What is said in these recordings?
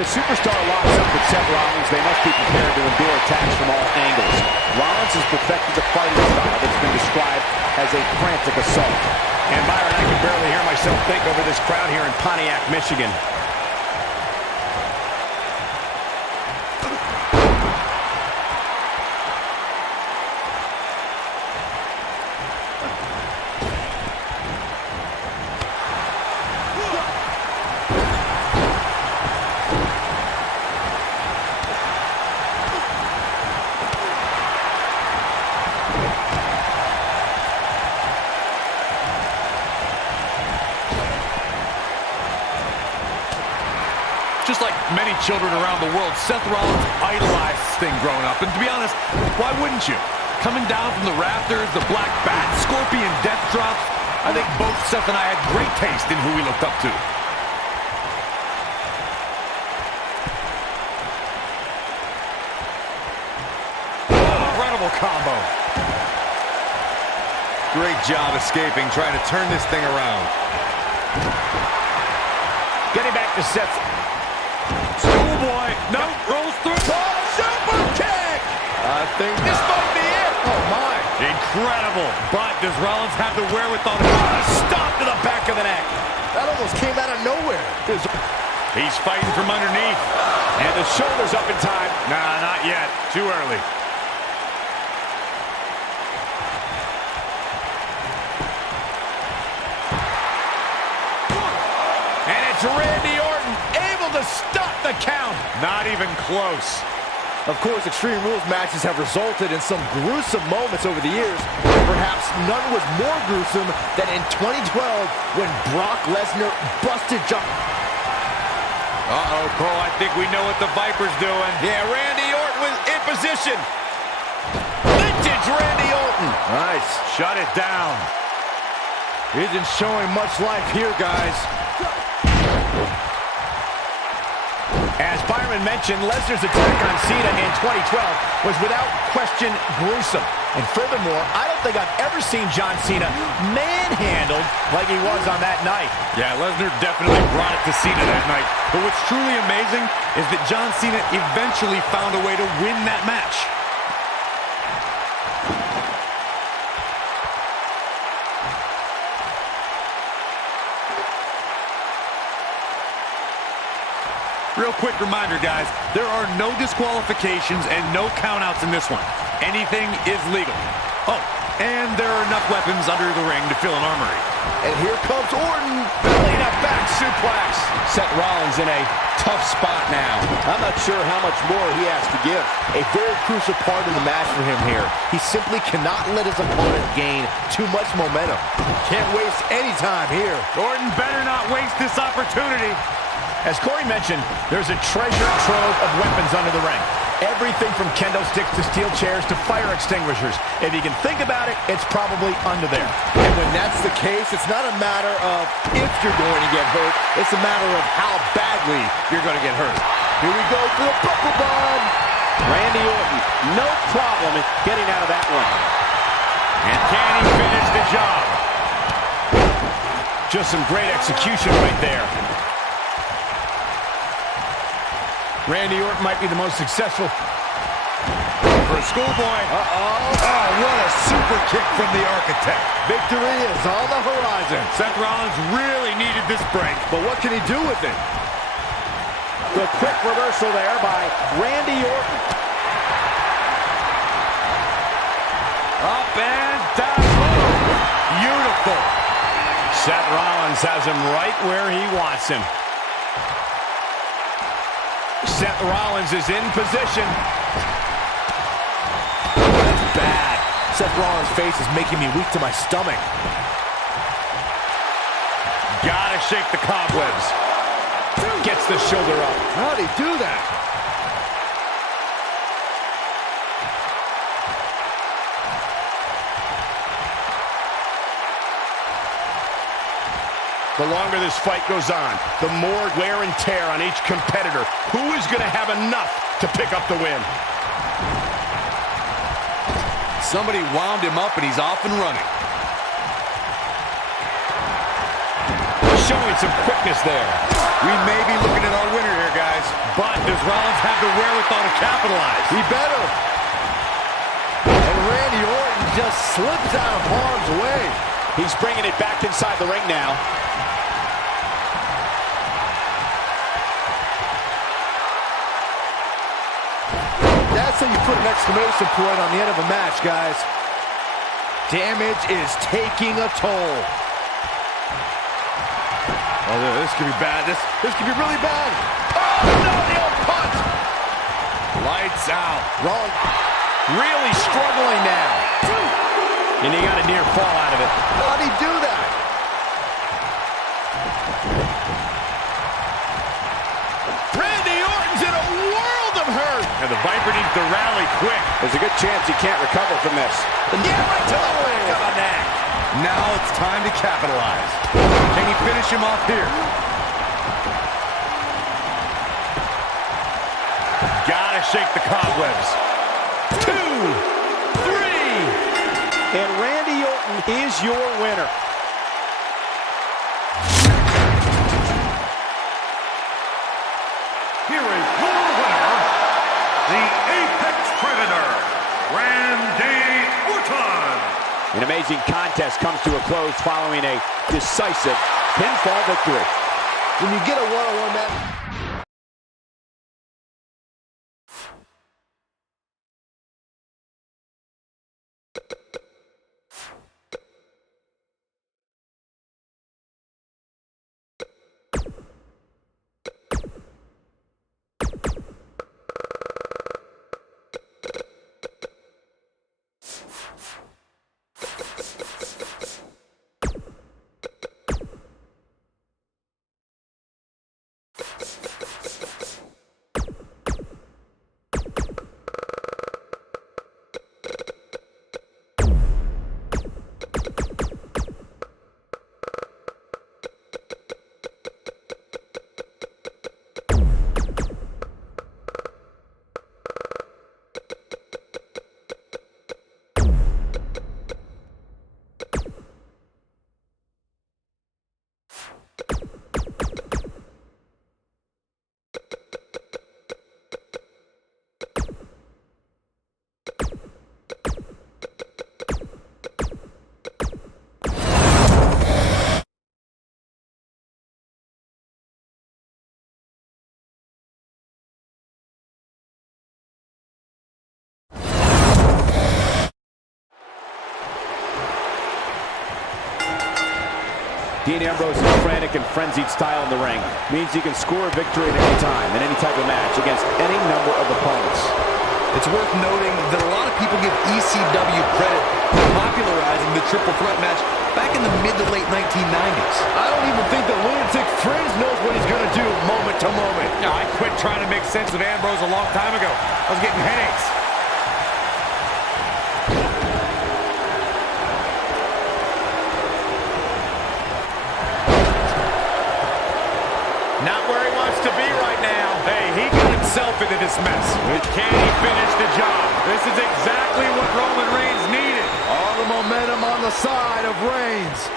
When a superstar locks up with Seth Rollins, they must be prepared to endure attacks from all angles. Rollins has perfected the fighting style that's been described as a frantic assault. And Byron, I can barely hear myself think over this crowd here in Pontiac, Michigan. Just like many children around the world, Seth Rollins idolized this thing growing up. And to be honest, why wouldn't you? Coming down from the rafters, the black bat, scorpion death drops. I think both Seth and I had great taste in who we looked up to. Incredible combo. Great job escaping, trying to turn this thing around. Getting back to Seth's. Schoolboy, no, rolls through. Oh, super kick! I think This might be it. Oh, my. Incredible. But does Rollins have the wherewithal to Stop to the back of the neck. That almost came out of nowhere. He's fighting from underneath. And the shoulder's up in time. Nah, not yet. Too early. And it's Randy Orton able to stop the count. Not even close. Of course, Extreme Rules matches have resulted in some gruesome moments over the years. Perhaps none was more gruesome than in 2012 when Brock Lesnar busted John. Uh-oh, Cole, I think we know what the Viper's doing. Yeah, Randy Orton was in position. Vintage Randy Orton. Nice. Shut it down. Isn't showing much life here, guys. As Byron mentioned, Lesnar's attack on Cena in 2012 was without question gruesome. And furthermore, I don't think I've ever seen John Cena manhandled like he was on that night. Yeah, Lesnar definitely brought it to Cena that night. But what's truly amazing is that John Cena eventually found a way to win that match. Real quick reminder, guys, there are no disqualifications and no countouts in this one. Anything is legal. Oh, and there are enough weapons under the ring to fill an armory. And here comes Orton. Building a back suplex. Seth Rollins in a tough spot now. I'm not sure how much more he has to give. A very crucial part of the match for him here. He simply cannot let his opponent gain too much momentum. Can't waste any time here. Orton better not waste this opportunity. As Corey mentioned, there's a treasure trove of weapons under the ring. Everything from kendo sticks to steel chairs to fire extinguishers. If you can think about it, it's probably under there. And when that's the case, it's not a matter of if you're going to get hurt. It's a matter of how badly you're going to get hurt. Here we go for the buckle bomb. Randy Orton, no problem getting out of that one. And can he finish the job? Just some great execution right there. Randy Orton might be the most successful. For a schoolboy. Oh, what a super kick from the Architect. Victory is on the horizon. Seth Rollins really needed this break. But what can he do with it? The quick reversal there by Randy Orton. Up and down. Beautiful. Seth Rollins has him right where he wants him. Seth Rollins is in position. That's bad. Seth Rollins' face is making me weak to my stomach. Gotta shake the cobwebs. Gets the shoulder up. How'd he do that? The longer this fight goes on, the more wear and tear on each competitor. Who is going to have enough to pick up the win? Somebody wound him up and he's off and running. showing some quickness there. We may be looking at our winner here, guys. But does Rollins have the wherewithal to capitalize? He better. And Randy Orton just slips out of harm's way. He's bringing it back inside the ring now. That's how you put an exclamation point on the end of a match, guys. Damage is taking a toll. Oh, this could be bad. This could be really bad. Oh, no, the old punt. Lights out. Rollins really struggling now. And he got a near fall out of it. How'd he do that? Randy Orton's in a world of hurt. And the Viper needs to rally quick. There's a good chance he can't recover from this. Yeah, right to the back of the neck. Now it's time to capitalize. Can he finish him off here? Gotta shake the cobwebs. 2, 3. And Randy Orton is your winner. Here is your winner, the Apex Predator, Randy Orton. An amazing contest comes to a close following a decisive pinfall victory. When you get a one-on-one match. Dean Ambrose's frantic and frenzied style in the ring means he can score a victory at any time in any type of match against any number of opponents. It's worth noting that a lot of people give ECW credit for popularizing the triple threat match back in the mid to late 1990s. I don't even think the Lunatic Fringe knows what he's going to do moment to moment. No, I quit trying to make sense of Ambrose a long time ago. I was getting headaches. Not where he wants to be right now. Hey, he got himself into this mess. Can he finish the job? This is exactly what Roman Reigns needed. All the momentum on the side of Reigns.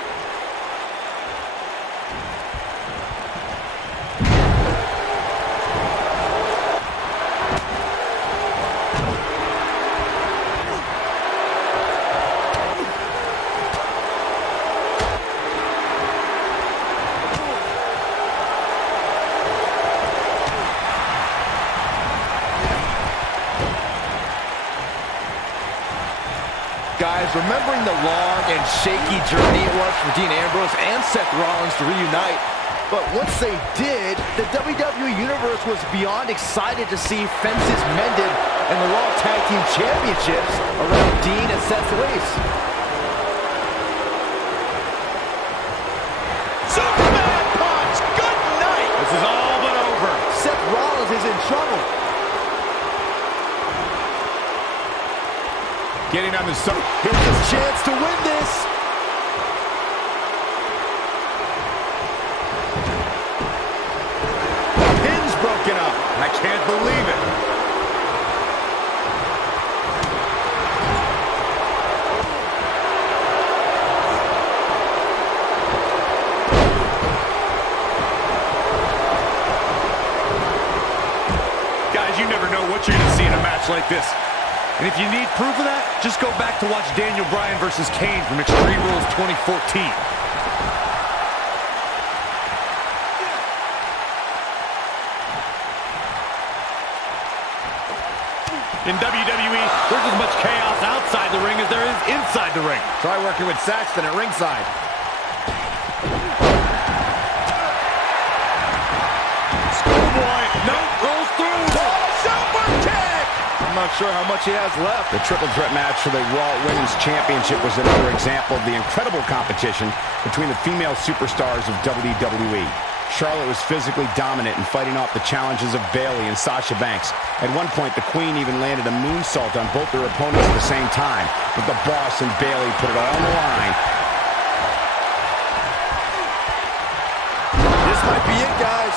Guys, remembering the long and shaky journey it was for Dean Ambrose and Seth Rollins to reunite, but once they did, the WWE Universe was beyond excited to see fences mended and the Raw Tag Team Championships around Dean and Seth's waist. Superman punch! Good night! This is all but over. Seth Rollins is in trouble. Getting on the side. Here's his chance to win this. The pin's broken up. I can't believe it. like this. And if you need proof of that, just go back to watch Daniel Bryan versus Kane from Extreme Rules 2014. In WWE, there's as much chaos outside the ring as there is inside the ring. Try working with Saxton at ringside. Schoolboy, no, rolls through. Super kick! I'm not sure how much he has left. The triple threat match for the Raw Women's Championship was another example of the incredible competition between the female superstars of WWE. Charlotte was physically dominant and fighting off the challenges of Bayley and Sasha Banks. At one point, the Queen even landed a moonsault on both their opponents at the same time, but the Boss and Bayley put it all on the line. This might be it, guys.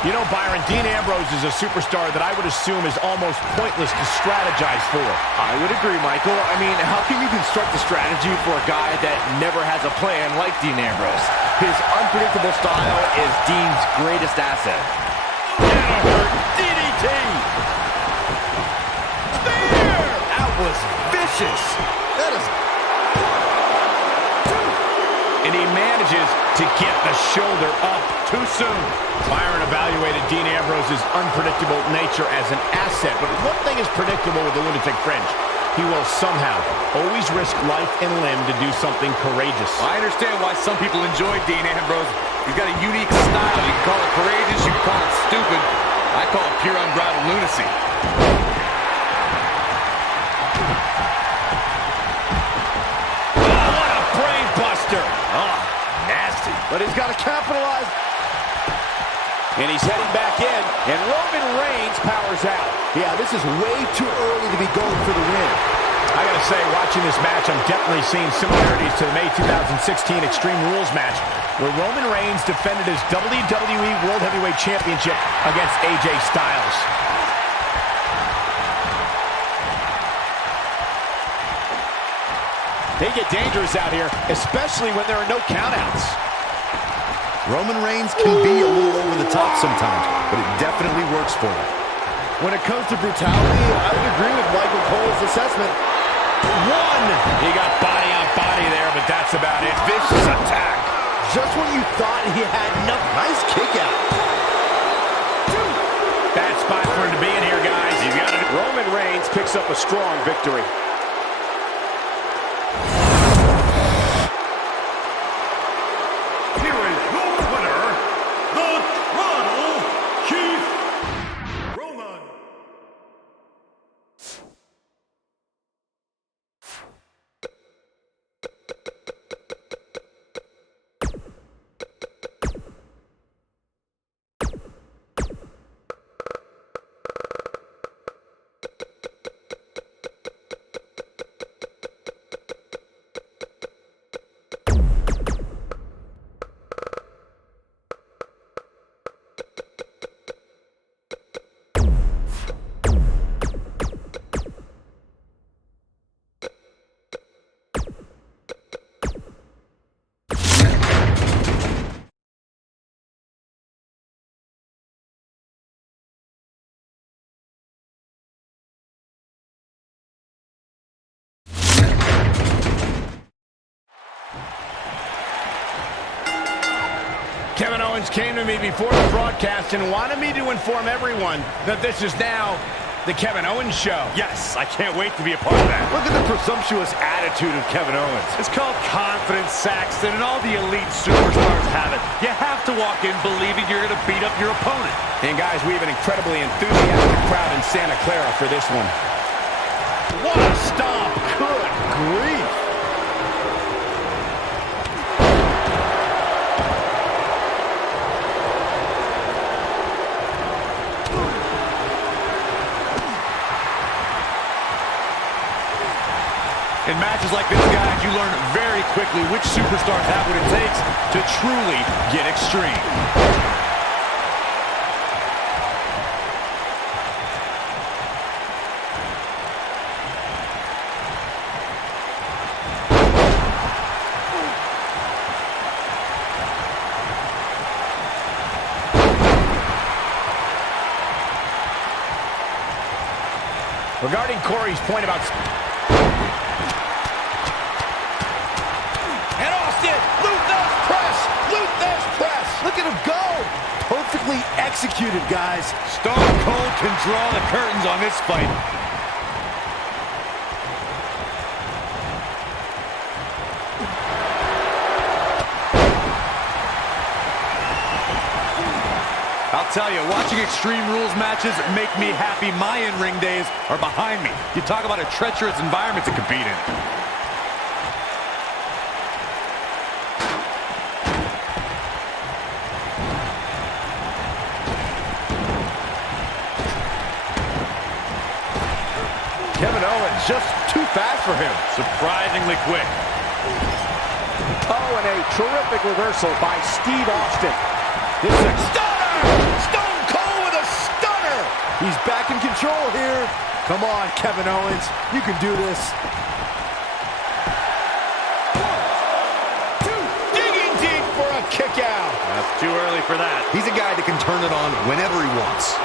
You know, Byron, Dean Ambrose is a superstar that I would assume is almost pointless to strategize for. I would agree, Michael. I mean, how can you construct a strategy for a guy that never has a plan like Dean Ambrose? His unpredictable style is Dean's greatest asset. DDT! Spear! That was vicious. That is... And he manages to get the shoulder up too soon. Byron evaluated Dean Ambrose's unpredictable nature as an asset, but one thing is predictable with the lunatic fringe. He will somehow always risk life and limb to do something courageous. I understand why some people enjoy Dean Ambrose. He's got a unique style. You can call it courageous, you can call it stupid. I call it pure unbridled lunacy. What a brain buster! Oh, nasty. But he's got to capitalize. And he's heading back in, and Roman Reigns powers out. Yeah, this is way too early to be going for the win. I gotta say, watching this match, I'm definitely seeing similarities to the May 2016 Extreme Rules match, where Roman Reigns defended his WWE World Heavyweight Championship against AJ Styles. They get dangerous out here, especially when there are no countouts. Roman Reigns can be a little over the top sometimes, but it definitely works for him. When it comes to brutality, I would agree with Michael Cole's assessment. One! He got body on body there, but that's about it. Vicious attack. Just when you thought he had enough. Nice kick out. Bad spot for him to be in here, guys. You got it. Roman Reigns picks up a strong victory. Here is your winner, the Tribal Chief Roman. Kevin Owens came to me before the broadcast and wanted me to inform everyone that this is now the Kevin Owens Show. Yes, I can't wait to be a part of that. Look at the presumptuous attitude of Kevin Owens. It's called confidence, Saxton, and all the elite superstars have it. You have to walk in believing you're going to beat up your opponent. And guys, we have an incredibly enthusiastic crowd in Santa Clara for this one. What a stomp! Good grief! In matches like this, guys, you learn very quickly which superstars have what it takes to truly get extreme. Regarding Corey's point about... And Austin, Luther's press! Luther's press! Look at him go! Perfectly executed, guys. Stone Cold can draw the curtains on this fight. I'll tell you, watching Extreme Rules matches make me happy. My in-ring days are behind me. You talk about a treacherous environment to compete in. Kevin Owens just too fast for him. Surprisingly quick. Oh, and a terrific reversal by Steve Austin. This is a stunner! Stone Cold with a stunner! He's back in control here. Come on, Kevin Owens. You can do this. Digging deep for a kick out. That's too early for that. He's a guy that can turn it on whenever he wants.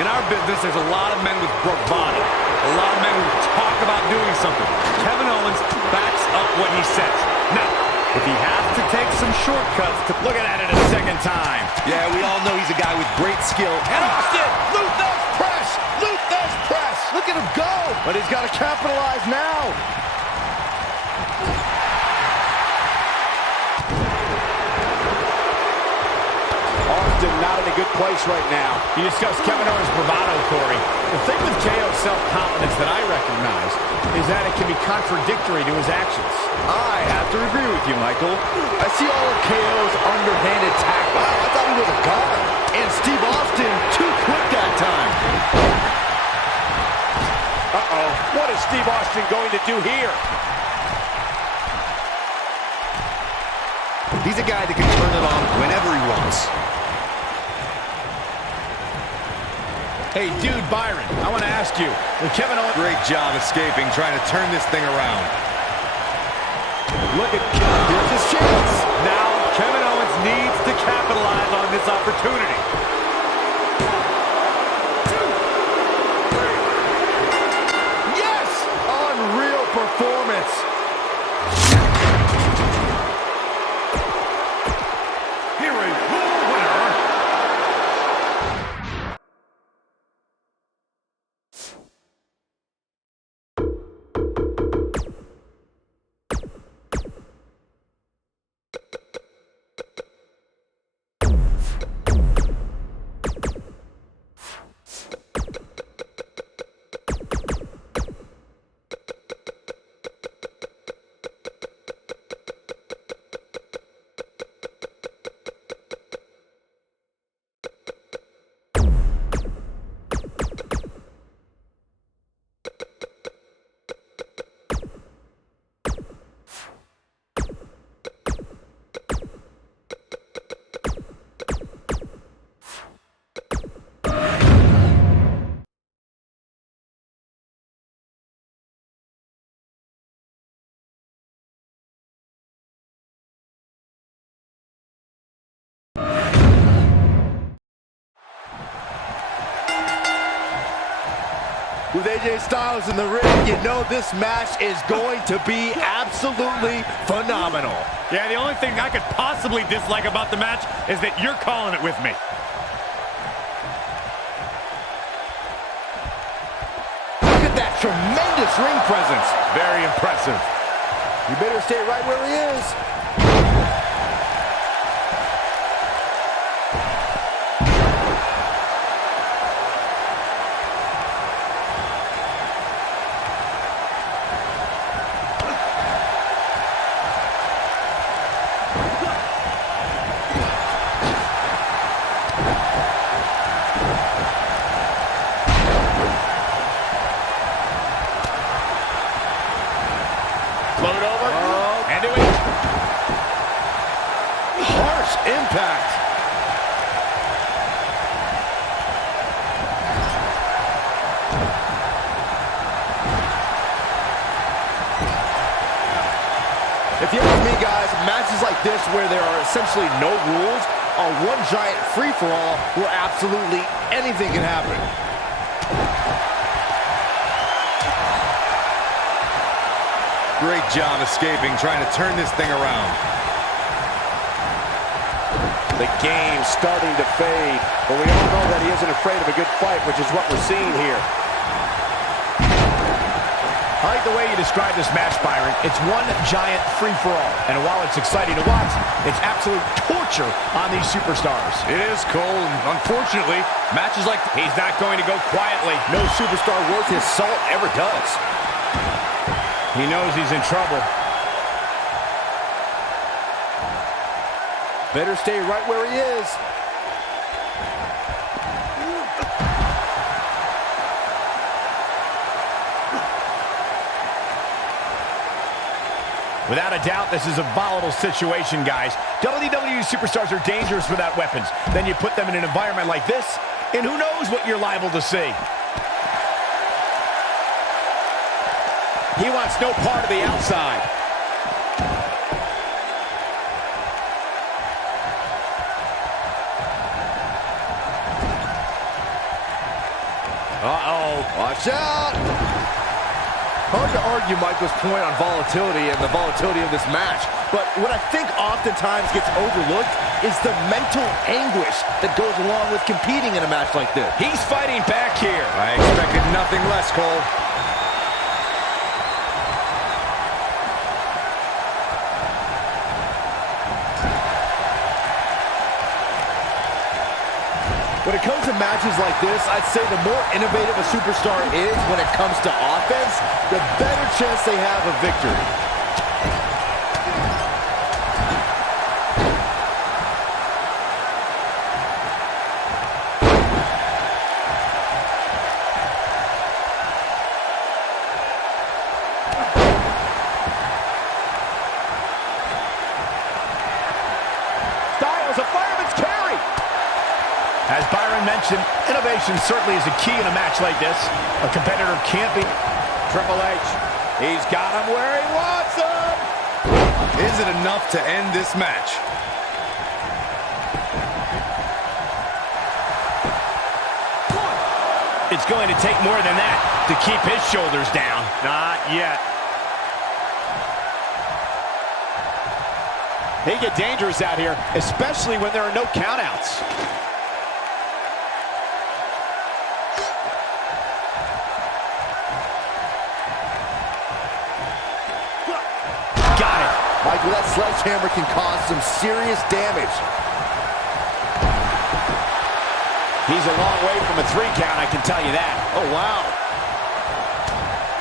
In our business, there's a lot of men with bravado. A lot of men who talk about doing something. Kevin Owens backs up what he says. Now, if he has to take some shortcuts to... Looking at it a second time. Yeah, we all know he's a guy with great skill. And Austin, Luther's press! Luther's press! Look at him go! But he's got to capitalize now. Austin not in a good place right now. You discussed Kevin Owens' bravado, Corey. The thing with KO's self-confidence that I recognize is that it can be contradictory to his actions. I have to agree with you, Michael. I see all of KO's underhanded tackle. I thought he was a god. And Steve Austin too quick that time. Uh-oh. What is Steve Austin going to do here? He's a guy that can turn it on whenever he wants. Hey, dude, Byron, I want to ask you, when Kevin Owens... Great job escaping, trying to turn this thing around. Look at... Here's his chance. Now, Kevin Owens needs to capitalize on this opportunity. Yes! Unreal performance. Here is your winner, With AJ Styles in the ring, you know this match is going to be absolutely phenomenal. Yeah, the only thing I could possibly dislike about the match is that you're calling it with me. Look at that tremendous ring presence. Very impressive. You better stay right where he is. Float over. And do it. Harsh impact. If you ask me, guys, matches like this where there are essentially no rules are one giant free-for-all where absolutely anything can happen. Great job escaping, trying to turn this thing around. The game's starting to fade, but we all know that he isn't afraid of a good fight, which is what we're seeing here. I like the way you describe this match, Byron. It's one giant free-for-all. And while it's exciting to watch, it's absolute torture on these superstars. It is, Cole, and unfortunately, matches like He's not going to go quietly. No superstar worth his salt ever does. He knows he's in trouble. Better stay right where he is. Without a doubt, this is a volatile situation, guys. WWE superstars are dangerous without weapons. Then you put them in an environment like this, and who knows what you're liable to see. He wants no part of the outside. Uh-oh. Watch out. Hard to argue Michael's point on volatility and the volatility of this match, but what I think oftentimes gets overlooked is the mental anguish that goes along with competing in a match like this. He's fighting back here. I expected nothing less, Cole. When it comes to matches like this, I'd say the more innovative a superstar is when it comes to offense, the better chance they have of victory. Styles, a fireman's carry. As Byron mentioned, innovation certainly is a key in a match like this. A competitor can't be... Triple H, he's got him where he wants him. Is it enough to end this match? It's going to take more than that to keep his shoulders down. Not yet. They get dangerous out here, especially when there are no countouts. Got it. Michael, that sledgehammer can cause some serious damage. He's a long way from a 3 count, I can tell you that. Oh, wow.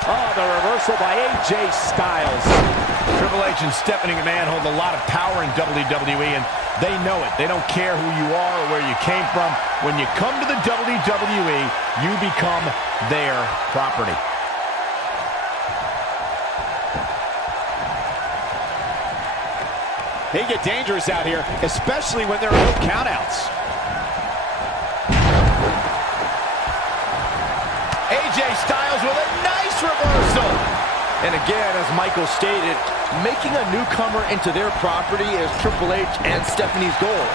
Oh, the reversal by AJ Styles. Triple H and Stephanie McMahon hold a lot of power in WWE, and they know it. They don't care who you are or where you came from. When you come to the WWE, you become their property. They get dangerous out here, especially when there are no countouts. AJ Styles with a nice reversal. And again, as Michael stated, making a newcomer into their property is Triple H and Stephanie's goal.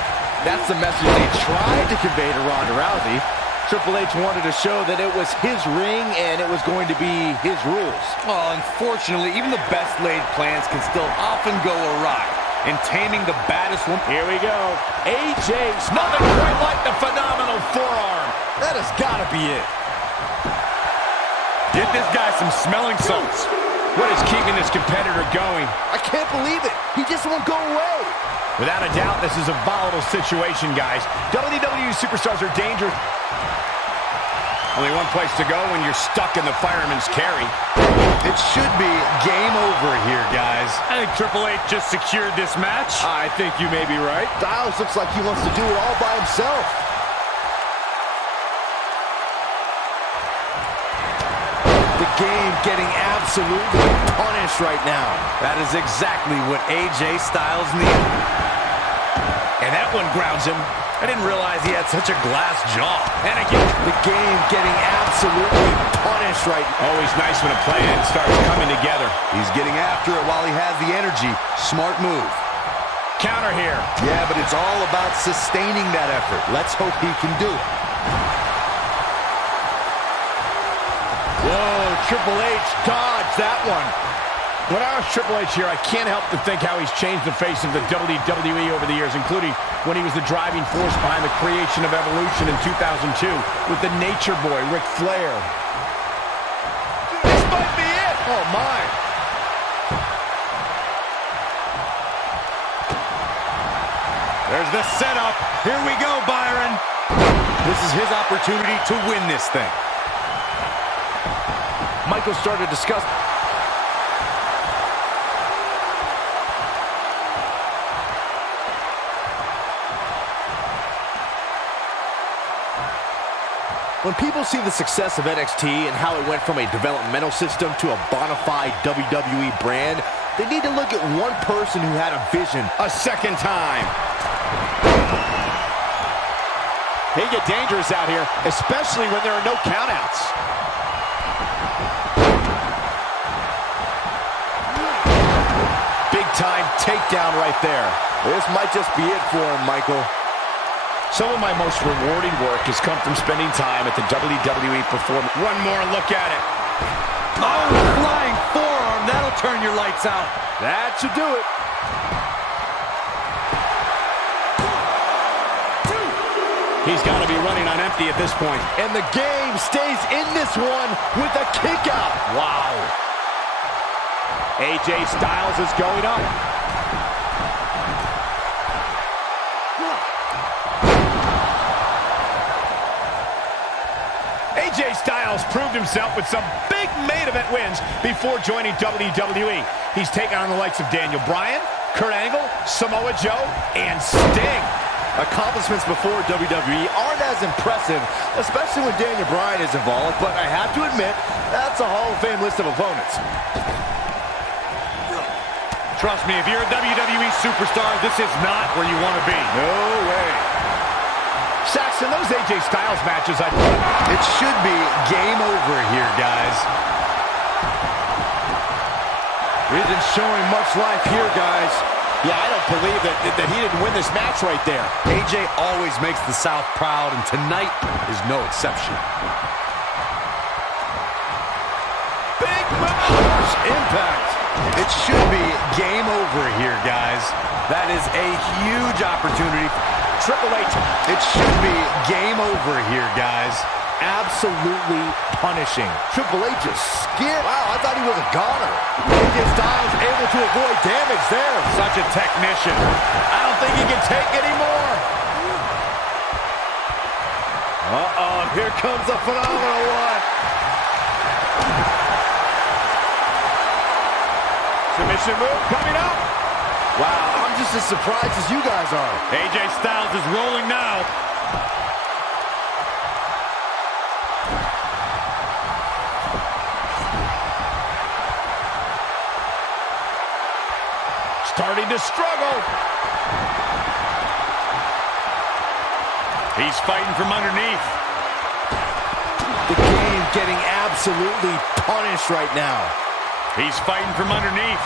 That's the message they tried to convey to Ronda Rousey. Triple H wanted to show that it was his ring and it was going to be his rules. Well, unfortunately, even the best laid plans can still often go awry. And taming the baddest one. Here we go. AJ's nothing quite like the phenomenal forearm. That has got to be it. Get this guy some smelling salts. What is keeping this competitor going? I can't believe it. He just won't go away. Without a doubt, this is a volatile situation, guys. WWE superstars are dangerous. Only one place to go when you're stuck in the fireman's carry. It should be game over here, guys. I think Triple H just secured this match. I think you may be right. Styles looks like he wants to do it all by himself. The game getting absolutely punished right now. That is exactly what AJ Styles needed. And that one grounds him. I didn't realize he had such a glass jaw. And again, The game getting absolutely punished right now. always nice when a plan starts coming together. He's getting after it while he has the energy. Smart move. Counter here. Yeah, but it's all about sustaining that effort. Let's hope he can do it. Whoa, Triple H dodged that one. When I was Triple H here, I can't help to think how he's changed the face of the WWE over the years, including when he was the driving force behind the creation of Evolution in 2002 with the Nature Boy, Ric Flair. This might be it! Oh, my. There's the setup. Here we go, Byron. This is his opportunity to win this thing. Michael started to discuss. When people see the success of NXT and how it went from a developmental system to a bona fide WWE brand, they need to look at one person who had a vision. A second time. They get dangerous out here, especially when there are no countouts. Big time takedown right there. This might just be it for him, Michael. Some of my most rewarding work has come from spending time at the WWE Performance. One more look at it. Oh, flying forearm. That'll turn your lights out. That should do it. He's got to be running on empty at this point. And the game stays in this one with a kick out. Wow. AJ Styles is going up. AJ Styles proved himself with some big main event wins before joining WWE. He's taken on the likes of Daniel Bryan, Kurt Angle, Samoa Joe, and Sting. Accomplishments before WWE aren't as impressive, especially when Daniel Bryan is involved, but I have to admit, that's a Hall of Fame list of opponents. Trust me, if you're a WWE superstar, this is not where you want to be. No way. Saxton, those AJ Styles matches, It should be game over here, guys. Isn't showing much life here, guys. Yeah, I don't believe that he didn't win this match right there. AJ always makes the South proud, and tonight is no exception. Big harsh impact. It should be game over here, guys. That is a huge opportunity. Triple H. It should be game over here, guys. Absolutely punishing. Triple H is scared. Wow, I thought he was a goner. AJ Styles able to avoid damage there. Such a technician. I don't think he can take anymore. Uh-oh, here comes the phenomenal one. Submission move coming up. Wow, I'm just as surprised as you guys are. AJ Styles is rolling now. Starting to struggle. He's fighting from underneath. The game getting absolutely punished right now. He's fighting from underneath.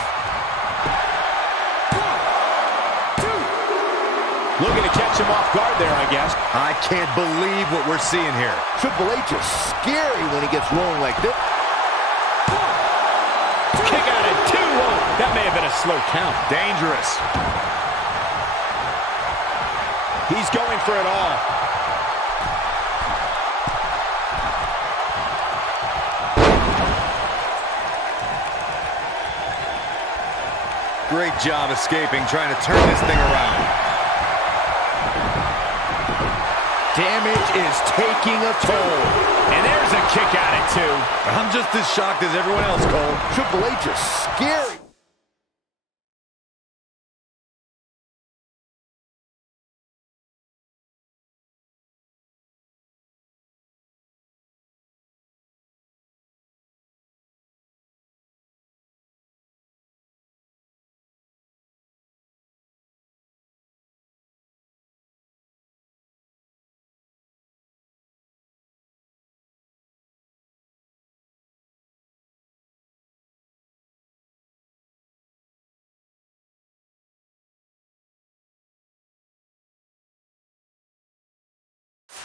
Looking to catch him off guard there, I guess. I can't believe what we're seeing here. Triple H is scary when he gets rolling like this. Kick out at 2. Whoa, that may have been a slow count. Dangerous. He's going for it all. Great job escaping, trying to turn this thing around. Damage is taking a toll. And there's a kick out at 2. I'm just as shocked as everyone else, Cole. Triple H is scary.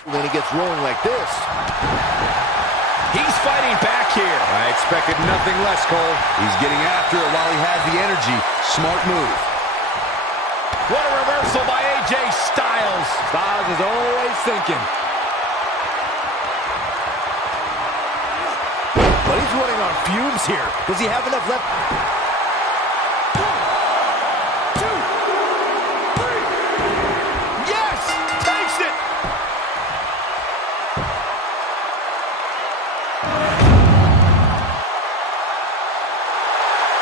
when he gets rolling like this. He's fighting back here. I expected nothing less, Cole. He's getting after it while he has the energy. Smart move. What a reversal by AJ Styles. Styles is always thinking. But he's running on fumes here. Does he have enough left? 1, 2, 3. Yes! Takes it!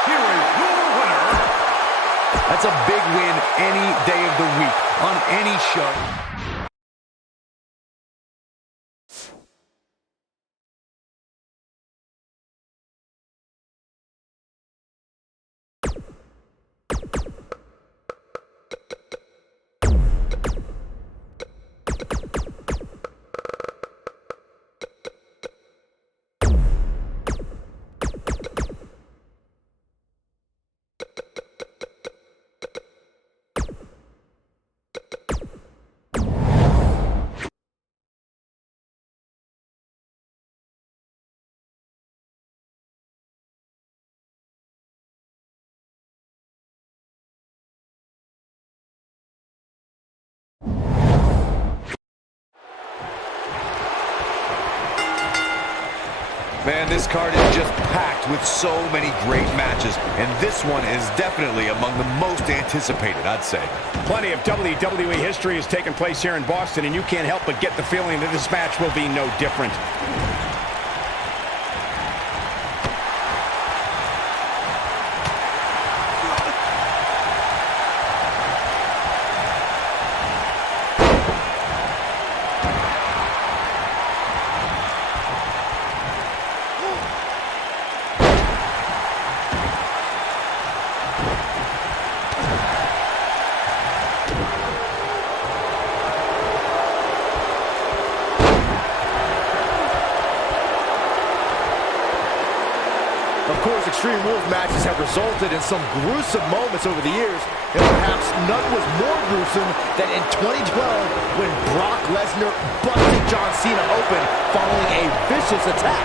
Here is your winner. That's a big win any day of the week on any show. Man, this card is just packed with so many great matches, and this one is definitely among the most anticipated, I'd say. Plenty of WWE history has taken place here in Boston, and you can't help but get the feeling that this match will be no different. Of course, Extreme Rules matches have resulted in some gruesome moments over the years, and perhaps none was more gruesome than in 2012 when Brock Lesnar busted John Cena open following a vicious attack.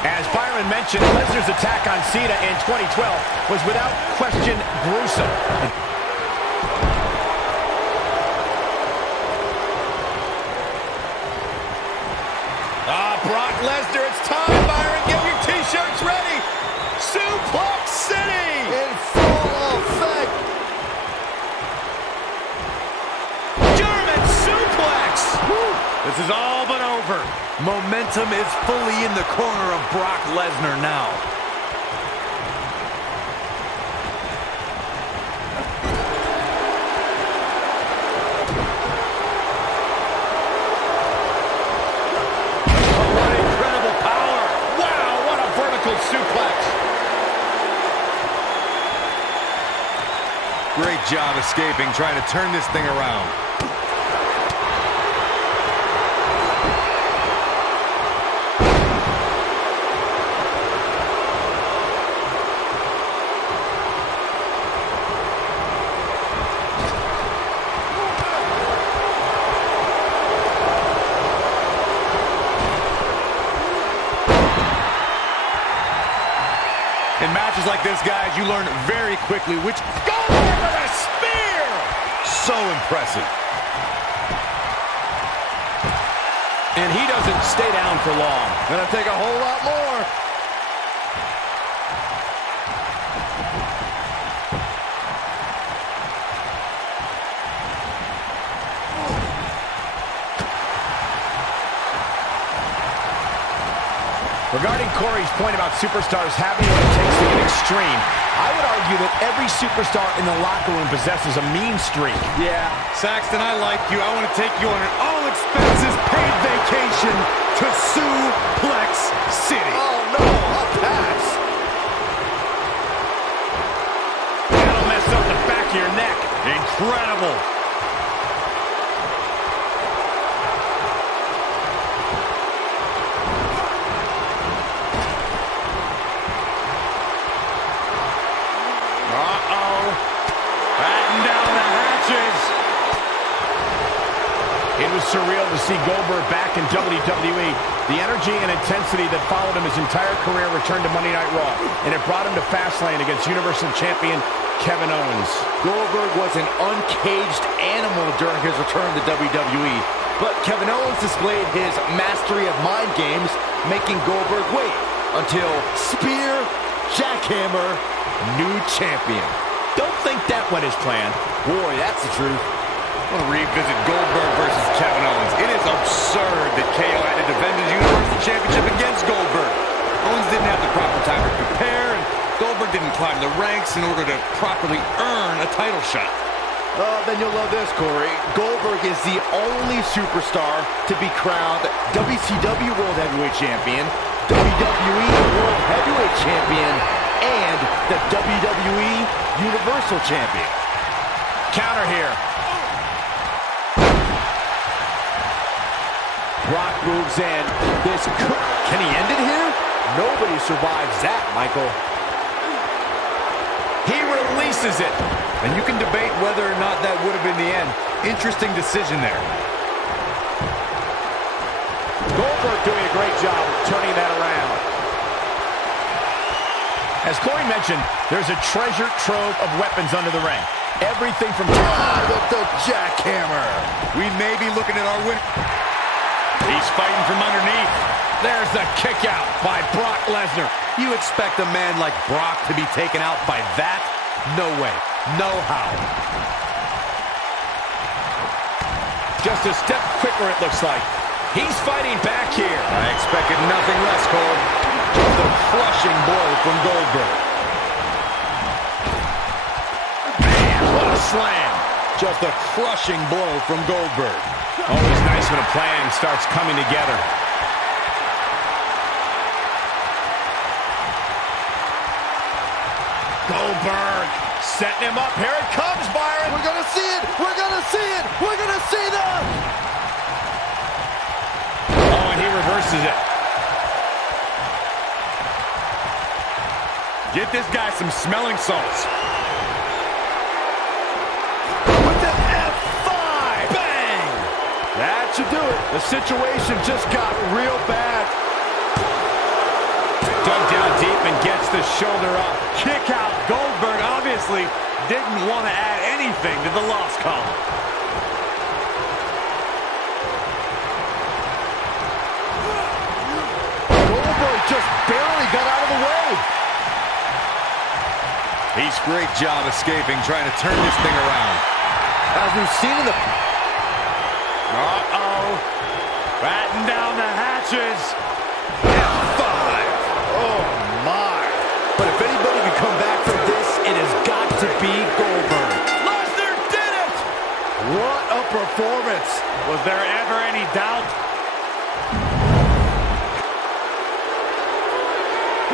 As Byron mentioned, Lesnar's attack on Cena in 2012 was without question gruesome. Brock Lesnar, it's time, Byron. Get your T-shirts ready. Suplex City! In full effect. German suplex! Woo. This is all but over. Momentum is fully in the corner of Brock Lesnar now. What incredible power! Wow, what a vertical suplex! Great job escaping, trying to turn this thing around. In matches like this, guys, you learn very quickly which... Go over the spear! So impressive. And he doesn't stay down for long. Gonna take a whole lot more. Regarding Corey's point about superstars having what it takes to get extreme, I would argue that every superstar in the locker room possesses a mean streak. Yeah, Saxton, I like you. I want to take you on an all-expenses-paid vacation to Suplex City. Oh no, a pass. That'll mess up the back of your neck. Incredible. surreal to see Goldberg back in WWE. The energy and intensity that followed him his entire career returned to Monday Night Raw, and it brought him to Fastlane against Universal Champion Kevin Owens. Goldberg was an uncaged animal during his return to WWE, but Kevin Owens displayed his mastery of mind games, making Goldberg wait until spear, jackhammer, new champion. Don't think that went as planned. Boy, that's the truth. I want to revisit Goldberg versus Kevin Owens. It is absurd that KO had to defend his Universal Championship against Goldberg. Owens didn't have the proper time to prepare, and Goldberg didn't climb the ranks in order to properly earn a title shot. Then you'll love this, Corey. Goldberg is the only superstar to be crowned WCW World Heavyweight Champion, WWE World Heavyweight Champion, and the WWE Universal Champion. Counter here. Brock moves in. Can he end it here? Nobody survives that, Michael. He releases it. And you can debate whether or not that would have been the end. Interesting decision there. Goldberg doing a great job of turning that around. As Corey mentioned, there's a treasure trove of weapons under the ring. Everything from with the jackhammer. We may be looking at our winner. He's fighting from underneath. There's the kick out by Brock Lesnar. You expect a man like Brock to be taken out by that? No way. No how. Just a step quicker, it looks like. He's fighting back here. I expected nothing less, Cole. Just a crushing blow from Goldberg. Man, what a slam. Just a crushing blow from Goldberg. Always nice when a plan starts coming together. Goldberg setting him up. Here it comes, Byron. We're going to see it. We're going to see it. We're going to see them. Oh, and he reverses it. Get this guy some smelling salts. With the F5. Bang. That should do it. The situation just got real bad. Dug down deep and gets the shoulder up. Kick out. Goldberg obviously didn't want to add anything to the loss column. Goldberg just barely got out of the way. He's great job escaping, trying to turn this thing around. As we've seen in the... Uh-oh. Batten down the hatches. F5. Oh, my. But if anybody can come back from this, it has got to be Goldberg. Lesnar did it! What a performance. Was there ever any doubt?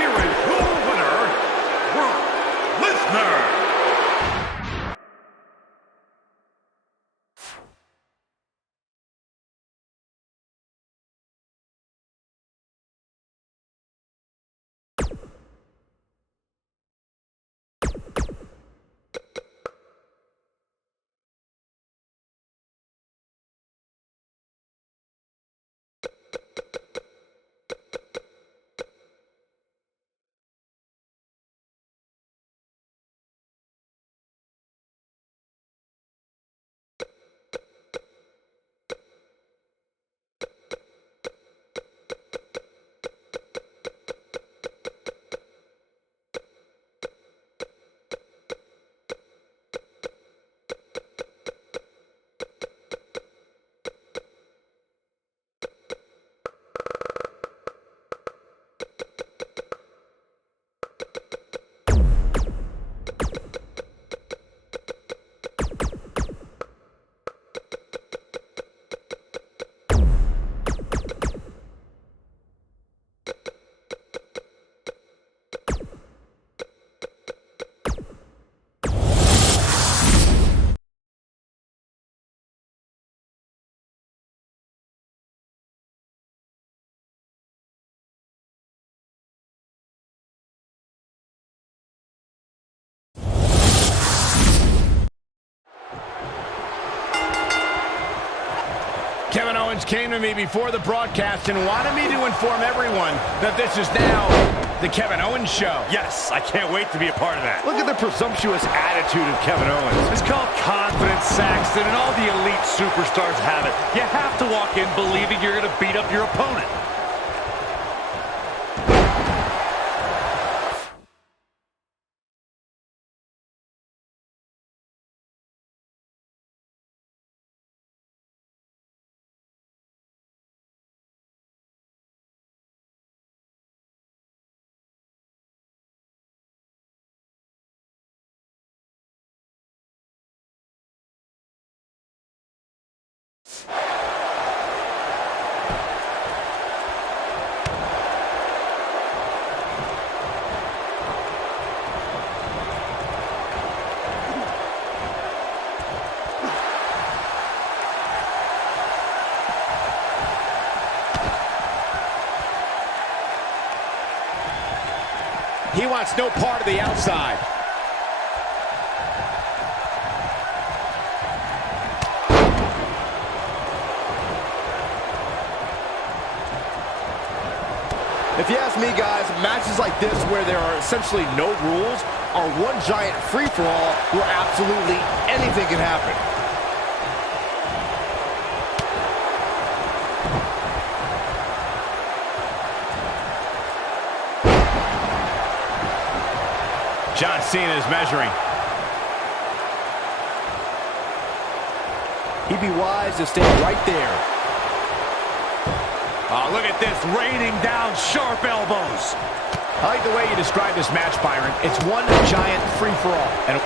Here is your winner, Brock Lesnar. Kevin Owens came to me before the broadcast and wanted me to inform everyone that this is now the Kevin Owens Show. Yes, I can't wait to be a part of that. Look at the presumptuous attitude of Kevin Owens. It's called confidence, Saxton, and all the elite superstars have it. You have to walk in believing you're going to beat up your opponent. He wants no part of the outside. If you ask me, guys, matches like this where there are essentially no rules are one giant free-for-all where absolutely anything can happen. John Cena is measuring. He'd be wise to stay right there. Oh, look at this, raining down sharp elbows. I like the way you describe this match, Byron. It's one giant free-for-all. And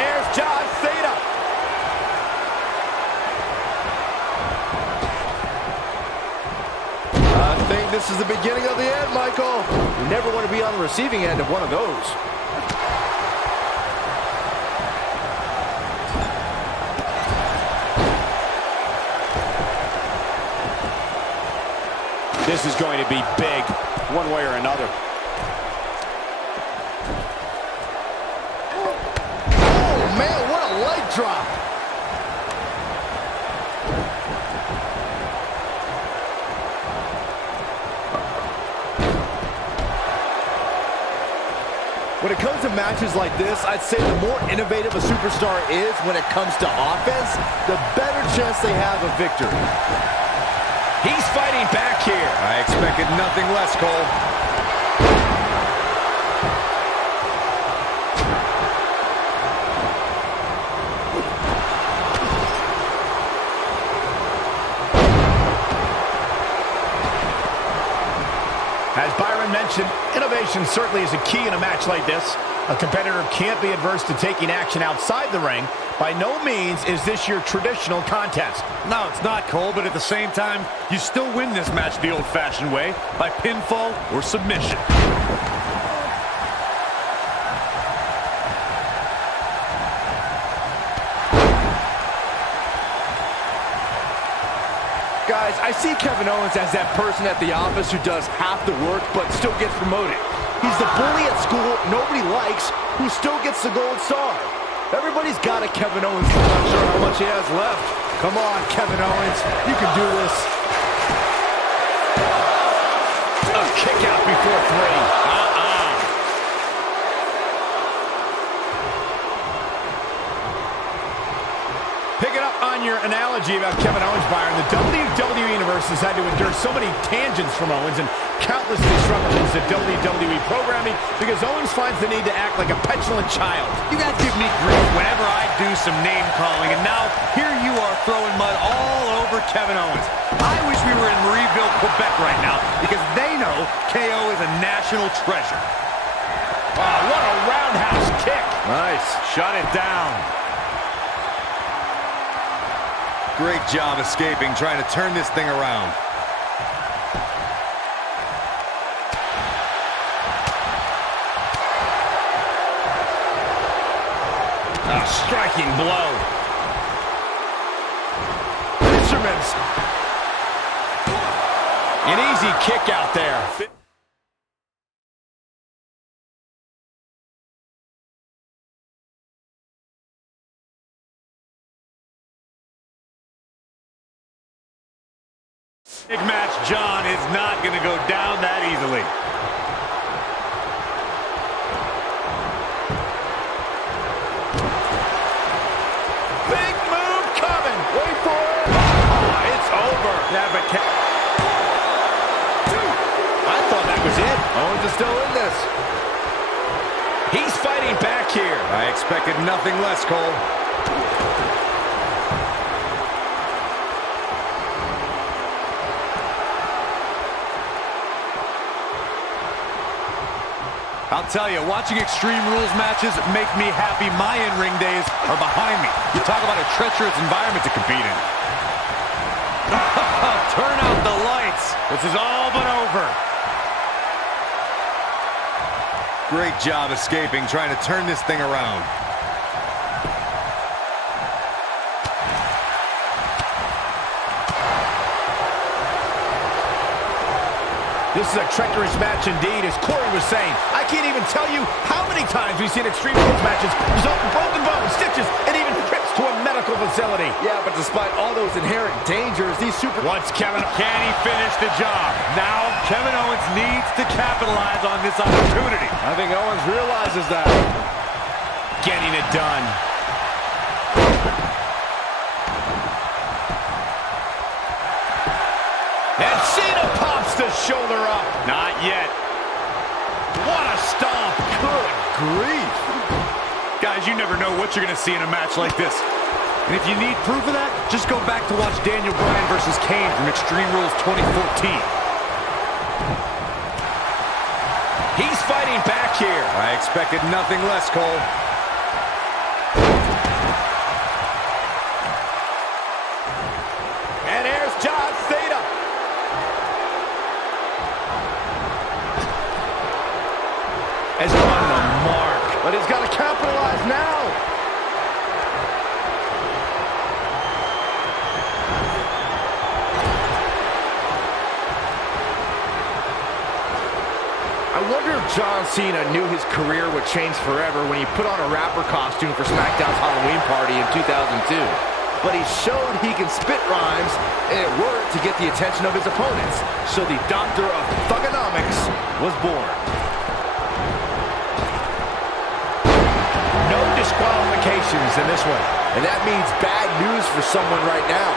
here's John Cena. I think this is the beginning of the end, Michael. You never want to be on the receiving end of one of those. This is going to be big, one way or another. Oh, man, what a leg drop. When it comes to matches like this, I'd say the more innovative a superstar is when it comes to offense, the better chance they have of victory. He's fighting back here. I expected nothing less, Cole. As Byron mentioned, innovation certainly is a key in a match like this. A competitor can't be adverse to taking action outside the ring. By no means is this your traditional contest. No, it's not, Cole, but at the same time, you still win this match the old-fashioned way, by pinfall or submission. Guys, I see Kevin Owens as that person at the office who does half the work but still gets promoted. He's the bully at school nobody likes who still gets the gold star. Everybody's got a Kevin Owens. I'm not sure how much he has left. Come on, Kevin Owens. You can do this. A kick out before three. Picking up on your analogy about Kevin Owens, Byron, the WWE Universe has had to endure so many tangents from Owens and countless disruptions to WWE programming because Owens finds the need to act like a petulant child. You guys give me grief whenever I do some name-calling, and now here you are throwing mud all over Kevin Owens. I wish we were in Marieville, Quebec right now because they know KO is a national treasure. Oh, what a roundhouse kick. Nice. Shut it down. Great job escaping, trying to turn this thing around. A striking blow. Fisherman's. An easy kick out there. Big match, John, is not going to go down that easily. Big move coming. Wait for it. Oh, it's over. Yeah, but I thought that was it. Owens is still in this. He's fighting back here. I expected nothing less, Cole. I'll tell you, watching Extreme Rules matches make me happy my in-ring days are behind me. You talk about a treacherous environment to compete in. Turn out the lights. This is all but over. Great job escaping, trying to turn this thing around. This is a treacherous match indeed, as Corey was saying. I can't even tell you how many times we've seen Extreme Rules matches result in broken bones, stitches, and even trips to a medical facility. Yeah, but despite all those inherent dangers, these Once Kevin, can he finish the job? Now Kevin Owens needs to capitalize on this opportunity. I think Owens realizes that. Getting it done. And Cena pops the shoulder up. Not yet. What a stomp. Good grief. Guys, you never know what you're going to see in a match like this. And if you need proof of that, just go back to watch Daniel Bryan versus Kane from Extreme Rules 2014. He's fighting back here. I expected nothing less, Cole. And here's John Cena. Has on the mark. But he's got to capitalize now. I wonder if John Cena knew his career would change forever when he put on a rapper costume for SmackDown's Halloween party in 2002. But he showed he can spit rhymes, and it worked to get the attention of his opponents. So the Doctor of Thugonomics was born. No disqualifications in this one. And that means bad news for someone right now.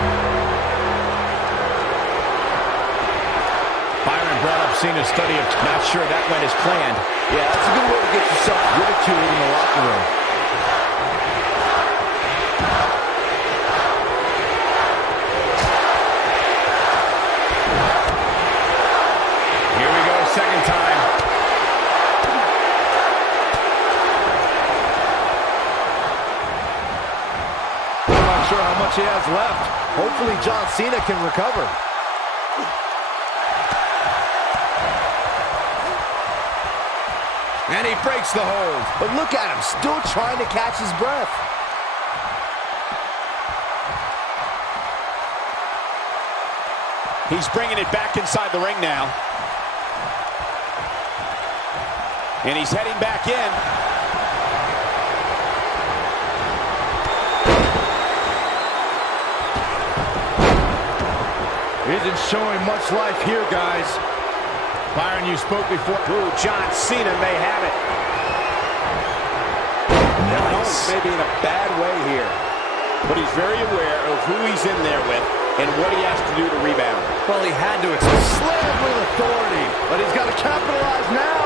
Byron brought up Cena's study of... Not sure that went as planned. Yeah, that's a good way to get yourself ridiculed in the locker room. Here we go, second time. I'm not sure how much he has left. Hopefully John Cena can recover. And he breaks the hold. But look at him, still trying to catch his breath. He's bringing it back inside the ring now. And he's heading back in. Isn't showing much life here, guys. Byron, you spoke before. Ooh, John Cena may have it. Nice. Maybe in a bad way here. But he's very aware of who he's in there with and what he has to do to rebound. Well, he had to Slammed with authority, but he's got to capitalize now.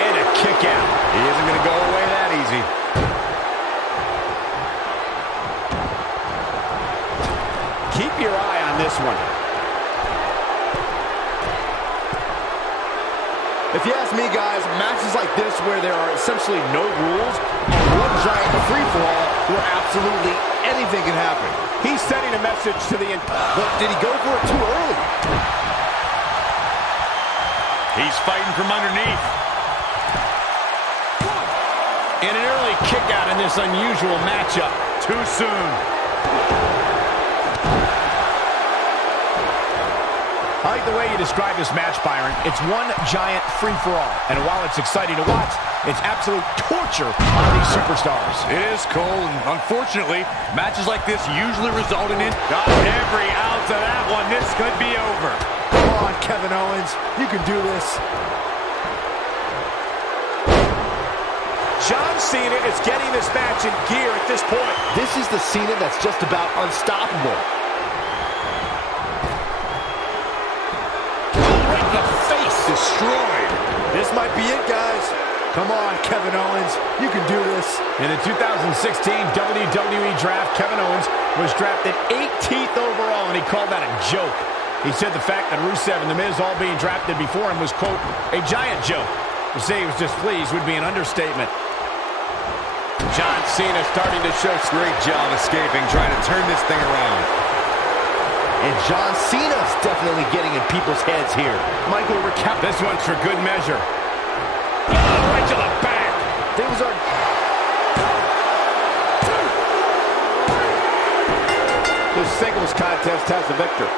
And a kick out. He isn't going to go away that easy. Keep your eye on this one. If you ask me, guys, matches like this where there are essentially no rules and one giant free-for-all where absolutely anything can happen. He's sending a message to the... But did he go for it too early? He's fighting from underneath. And an early kick out in this unusual matchup. Too soon. I like the way you describe this match, Byron. It's one giant free-for-all. And while it's exciting to watch, it's absolute torture on these superstars. It is, Cole, and unfortunately, matches like this usually result in it. Got every ounce of that one. This could be over. Come on, Kevin Owens. You can do this. John Cena is getting this match in gear at this point. This is the Cena that's just about unstoppable. Right in the face. Destroyed. This might be it, guys. Come on, Kevin Owens. You can do this. In the 2016 WWE Draft, Kevin Owens was drafted 18th overall, and he called that a joke. He said the fact that Rusev and The Miz all being drafted before him was, quote, a giant joke. To say he was displeased would be an understatement. John Cena starting to show great job escaping, trying to turn this thing around. And John Cena's definitely getting in people's heads here. Michael, recap. This one's for good measure. Oh, right to the back. Things are... This singles contest has the victor.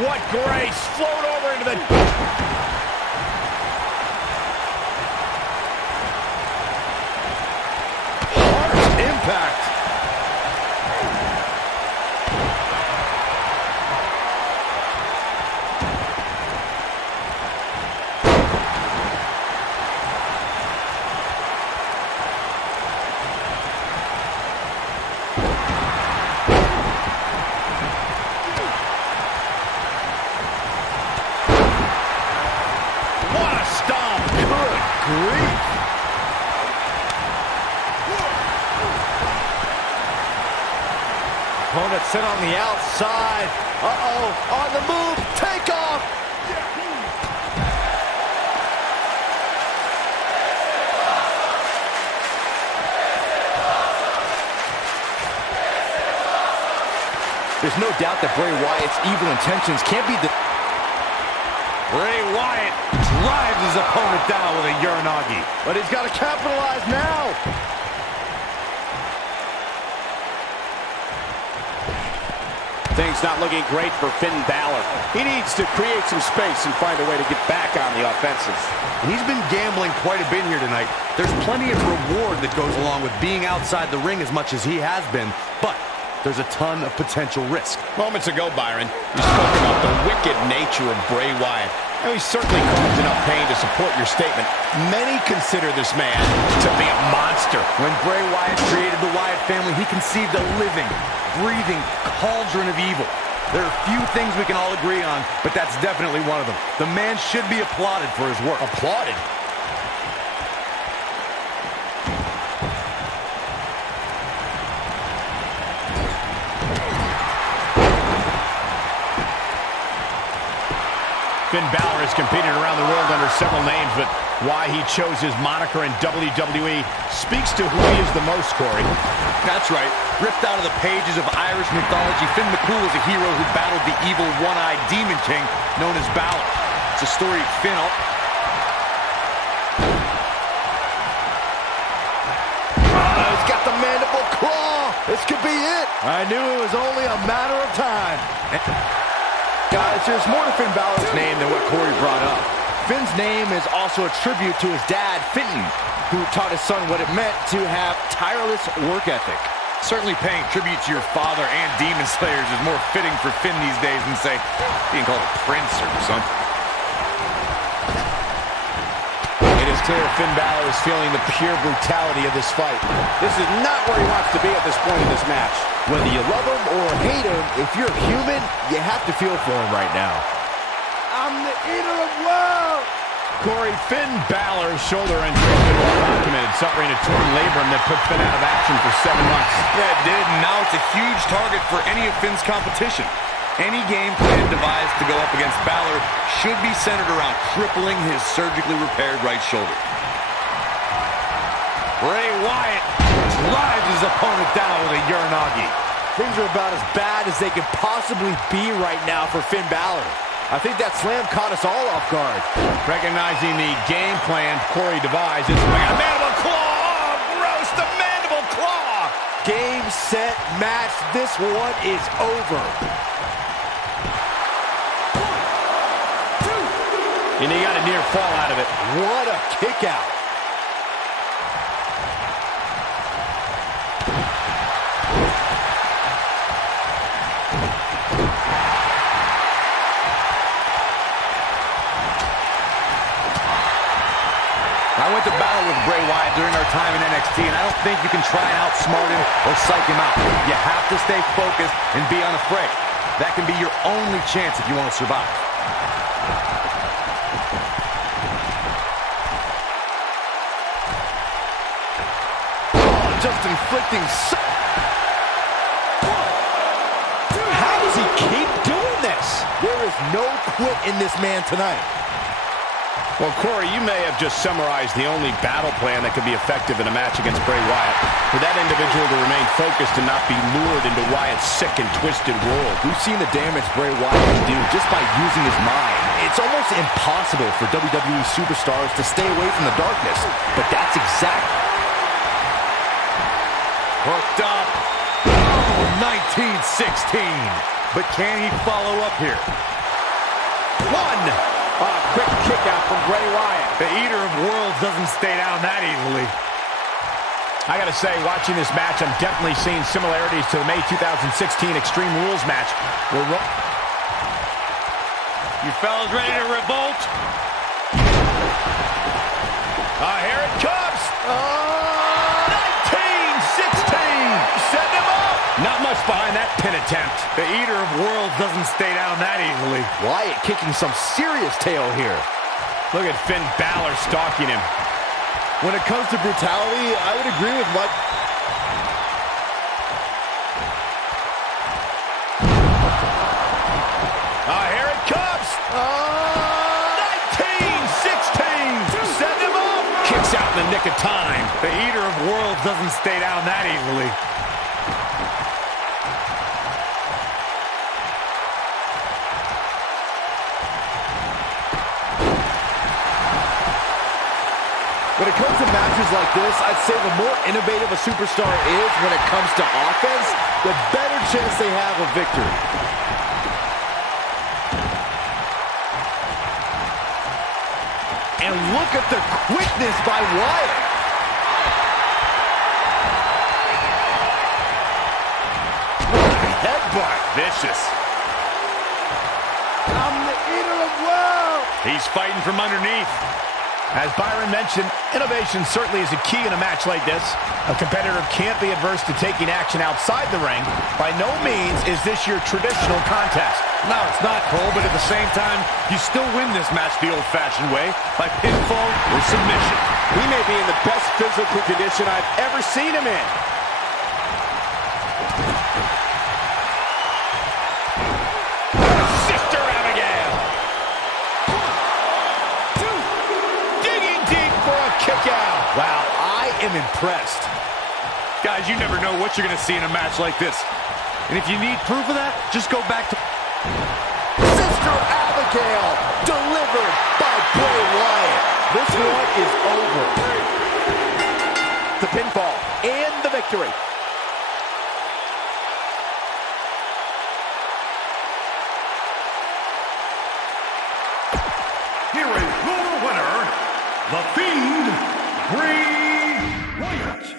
What grace! Float over into the... Harsh impact. Opponent sit on the outside. Uh-oh, on the move, take off. There's no doubt that Bray Wyatt's evil intentions can't be the... Bray Wyatt drives his opponent down with a Uranagi. But he's got to capitalize now. Things not looking great for Finn Balor. He needs to create some space and find a way to get back on the offensive. He's been gambling quite a bit here tonight. There's plenty of reward that goes along with being outside the ring as much as he has been, but there's a ton of potential risk. Moments ago, Byron, you spoke about the wicked nature of Bray Wyatt. Now, he certainly caused enough pain to support your statement. Many consider this man to be a monster. When Bray Wyatt created the Wyatt family, he conceived a living, breathing cauldron of evil. There are few things we can all agree on, but that's definitely one of them. The man should be applauded for his work. Applauded? Finn Balor has competed around the world under several names, but why he chose his moniker in WWE speaks to who he is the most, Corey. That's right. Ripped out of the pages of Irish mythology, Finn McCool is a hero who battled the evil one-eyed demon king known as Balor. It's a story Finn... He's got the mandible claw. This could be it. I knew it was only a matter of time. Guys, there's more to Finn Balor's name than what Corey brought up. Finn's name is also a tribute to his dad, Finton, who taught his son what it meant to have tireless work ethic. Certainly paying tribute to your father and Demon Slayers is more fitting for Finn these days than, say, being called a prince or something. It is clear Finn Balor is feeling the pure brutality of this fight. This is not where he wants to be at this point in this match. Whether you love him or hate him, if you're human, you have to feel for him right now. I'm the eater of worlds! Corey, Finn Balor's shoulder injury has been well documented, suffering a torn labrum that put Finn out of action for 7 months. Yeah, it did, and now it's a huge target for any of Finn's competition. Any game plan devised to go up against Balor should be centered around crippling his surgically repaired right shoulder. Bray Wyatt drives his opponent down with a Uranagi. Things are about as bad as they can possibly be right now for Finn Balor. I think that slam caught us all off guard. Recognizing the game plan Corey devised, it's like a mandible claw. Oh, gross, the mandible claw. Game, set, match. This one is over. And he got a near fall out of it. What a kick out. I went to battle with Bray Wyatt during our time in NXT, and I don't think you can try and outsmart him or psych him out. You have to stay focused and be unafraid. That can be your only chance if you want to survive. Just inflicting How does he keep doing this? There is no quit in this man tonight. Well, Corey, you may have just summarized the only battle plan that could be effective in a match against Bray Wyatt. For that individual to remain focused and not be lured into Wyatt's sick and twisted world. We've seen the damage Bray Wyatt can do just by using his mind. It's almost impossible for WWE superstars to stay away from the darkness, but that's exactly... Hooked up. Oh, 1916. But can he follow up here? One. Quick kick out from Bray Wyatt. The Eater of Worlds doesn't stay down that easily. I gotta say, watching this match, I'm definitely seeing similarities to the May 2016 Extreme Rules match. You fellas ready to revolt? Here it comes. 1916. Setting him up. Not much behind that pin attempt. The Eater of Worlds doesn't stay down that easily. Wyatt kicking some serious tail here. Look at Finn Balor stalking him. When it comes to brutality, I would agree with what... Here it comes. 1916. Setting him up. Kicks out in the nick of time. The Eater of Worlds doesn't stay down that easily. When it comes to matches like this, I'd say the more innovative a superstar is when it comes to offense, the better chance they have of victory. And look at the quickness by Wyatt. Headbutt. Vicious. I'm the Eater of Worlds. He's fighting from underneath. As Byron mentioned, innovation certainly is a key in a match like this. A competitor can't be adverse to taking action outside the ring. By no means is this your traditional contest. No, it's not, Cole, but at the same time, you still win this match the old-fashioned way, by pinfall or submission. He may be in the best physical condition I've ever seen him in. Sister Abigail. am impressed. Guys, you never know what you're going to see in a match like this. And if you need proof of that, just go back to... Sister Abigail, delivered by Bray Wyatt. This one is over. The pinfall and the victory. Here is your winner, The Fiend, Bray Wyatt.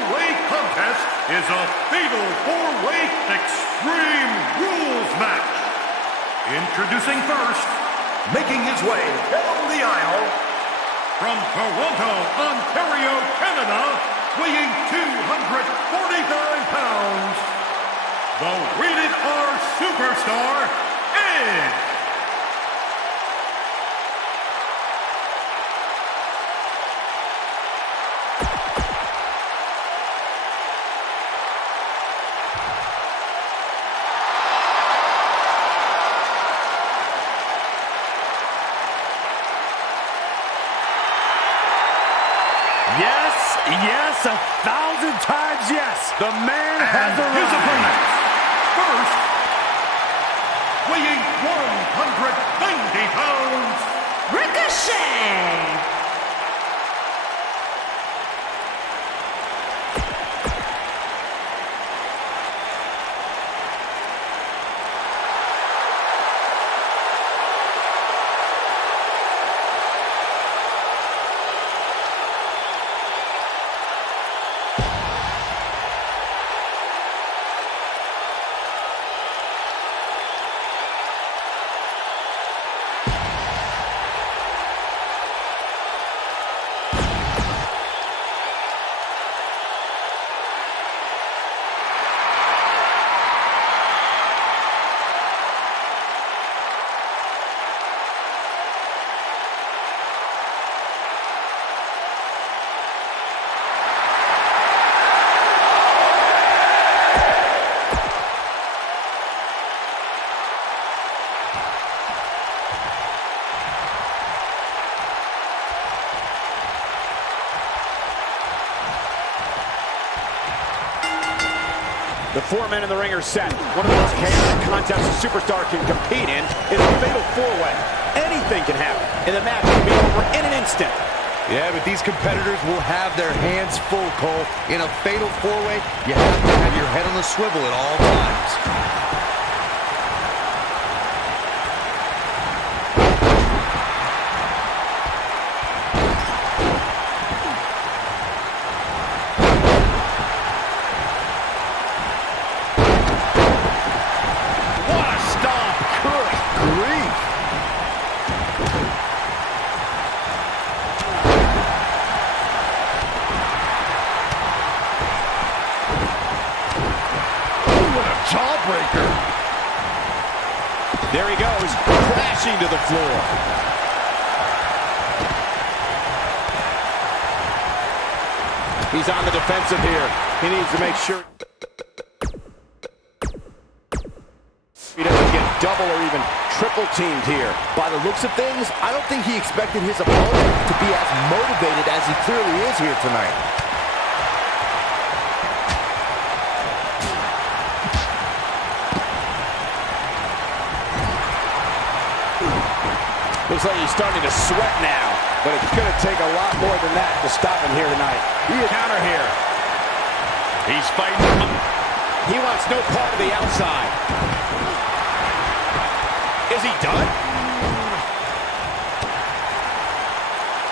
four-way contest is a fatal four-way Extreme Rules match. Introducing first, making his way down the aisle, from Toronto, Ontario, Canada, weighing 249 pounds, the Rated R Superstar, Edge. Yes, 1,000 times yes. The man has arrived. His opponent, first, weighing 190 pounds, Ricochet! The four men in the ring are set. One of the most chaotic contests a superstar can compete in is a fatal four-way. Anything can happen, and the match can be over in an instant. Yeah, but these competitors will have their hands full, Cole. In a fatal four-way, you have to have your head on the swivel at all times. Jawbreaker. There he goes, crashing to the floor. He's on the defensive here. He needs to make sure he doesn't get double or even triple teamed here. By the looks of things, I don't think he expected his opponent to be as motivated as he clearly is here tonight. Looks like he's starting to sweat now, but it's going to take a lot more than that to stop him here tonight. Counter here. He's fighting. He wants no part of the outside. Is he done?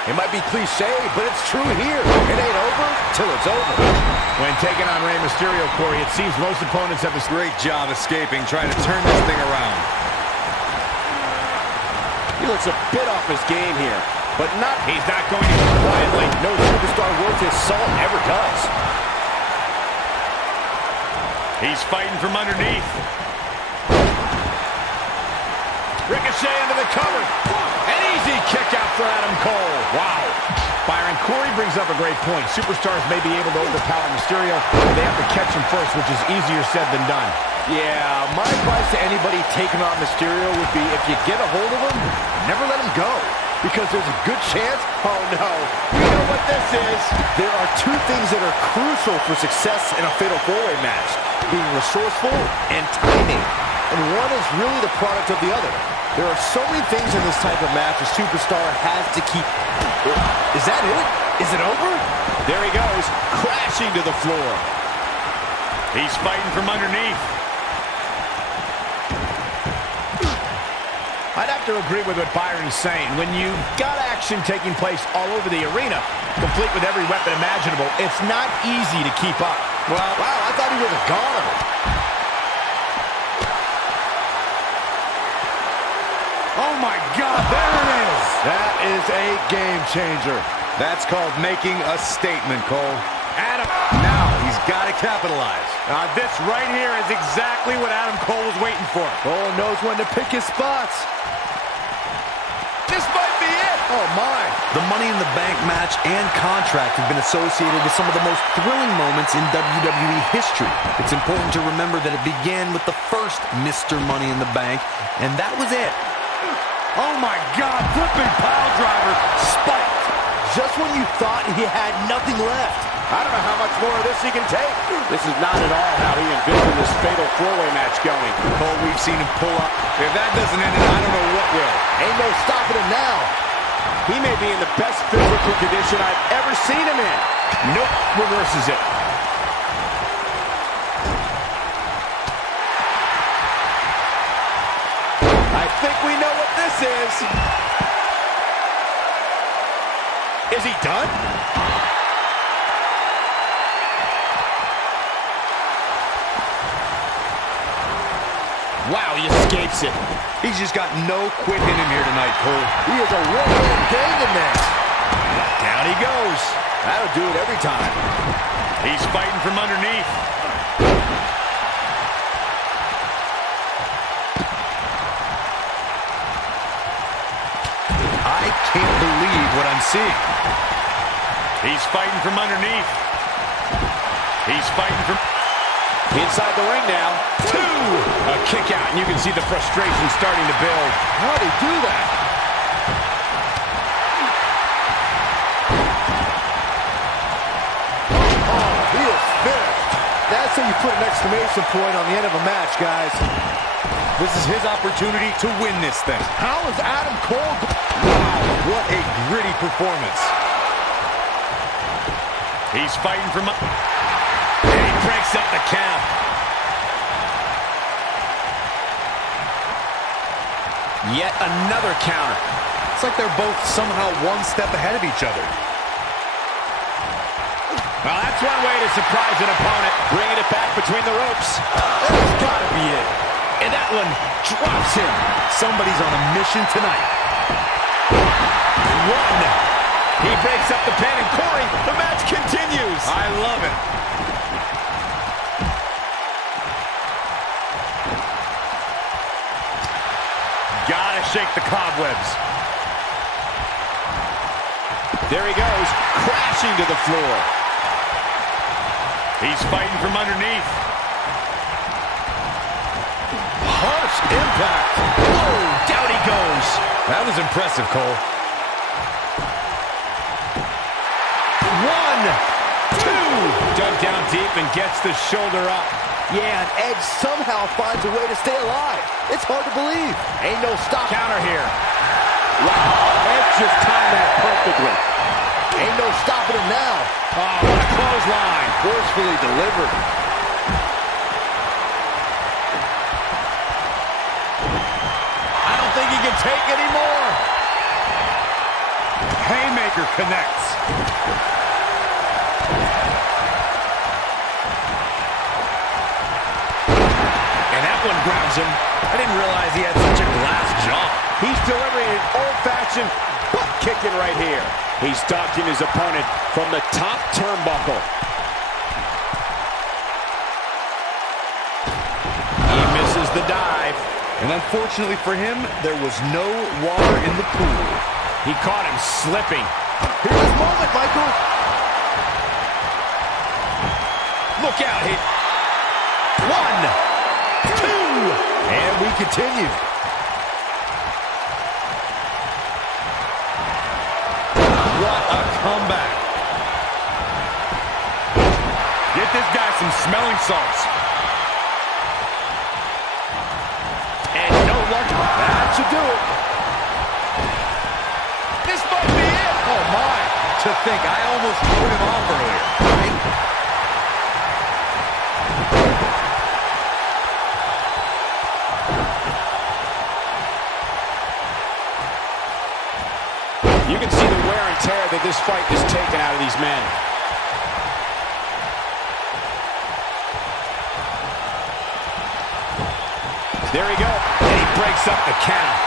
It might be cliche, but it's true here. It ain't over till it's over. When taking on Rey Mysterio, Corey, it seems most opponents have this Great job escaping, trying to turn this thing around. He looks a bit off his game here, but not. He's not going to go quietly. No superstar worth his salt ever does. He's fighting from underneath. Ricochet into the cover. An easy kick out for Adam Cole. Wow. Byron, Corey brings up a great point. Superstars may be able to overpower Mysterio, but they have to catch him first, which is easier said than done. Yeah, my advice to anybody taking on Mysterio would be if you get a hold of him, never let him go. Because there's a good chance, oh no, we know what this is. There are two things that are crucial for success in a fatal four-way match. Being resourceful and timing. And one is really the product of the other. There are so many things in this type of match a superstar has to keep. Is that it? Is it over? There he goes, crashing to the floor. He's fighting from underneath. I'd have to agree with what Byron is saying. When you've got action taking place all over the arena, complete with every weapon imaginable, it's not easy to keep up. Well, wow, I thought he was a goner. Oh my God, there it is. That is a game changer. That's called making a statement, Cole. Adam. Now he's got to capitalize. This right here is exactly what Adam Cole was waiting for. Cole knows when to pick his spots. This might be it. Oh, my. The Money in the Bank match and contract have been associated with some of the most thrilling moments in WWE history. It's important to remember that it began with the first Mr. Money in the Bank, and that was it. Oh my God, flipping pile driver, spiked. Just when you thought he had nothing left. I don't know how much more of this he can take. This is not at all how he envisioned this fatal four-way match going. Cole, we've seen him pull up. If that doesn't end it, I don't know what will. Ain't no stopping him now. He may be in the best physical condition I've ever seen him in. Nope, reverses it. I think we know what this is. Is he done? Wow, he escapes it. He's just got no quit in him here tonight, Cole. He is a one-man gang in there. Down he goes. That'll do it every time. He's fighting from underneath. I can't believe what I'm seeing. He's fighting from underneath. He's fighting from... Inside the ring now. Two! A kick out, and you can see the frustration starting to build. How'd he do that? Oh, he is finished. That's how you put an exclamation point on the end of a match, guys. This is his opportunity to win this thing. How is Adam Cole... Wow, what a gritty performance. He's fighting from... And he breaks up the count. Yet another counter. It's like they're both somehow one step ahead of each other. Well, that's one way to surprise an opponent. Bringing it back between the ropes. That's gotta be it. And that one drops him. Somebody's on a mission tonight. One. He breaks up the pin, and Corey, the match continues. I love it. Gotta shake the cobwebs. There he goes, crashing to the floor. He's fighting from underneath. Harsh impact. Whoa, down he goes. That was impressive, Cole. One, two. Dug down deep and gets the shoulder up. Yeah, and Edge somehow finds a way to stay alive. It's hard to believe. Ain't no stop. Counter here. Wow, Edge just timed that perfectly. Ain't no stopping him now. Oh, what a clothesline. Forcefully delivered. I don't think he can take any more. Haymaker connects. And that one grounds him. I didn't realize he had such a glass jaw. He's delivering an old-fashioned butt kicking right here. He's dodging his opponent from the top turnbuckle. He misses the dive. And unfortunately for him, there was no water in the pool. He caught him slipping. Here's his moment, Michael. Look out. One, two. And we continue. What a comeback. Get this guy some smelling salts. And no luck. That should do it. This might be it. Oh, my. To think, I almost put him off earlier. You can see the wear and tear that this fight has taken out of these men. There we go. And he breaks up the count.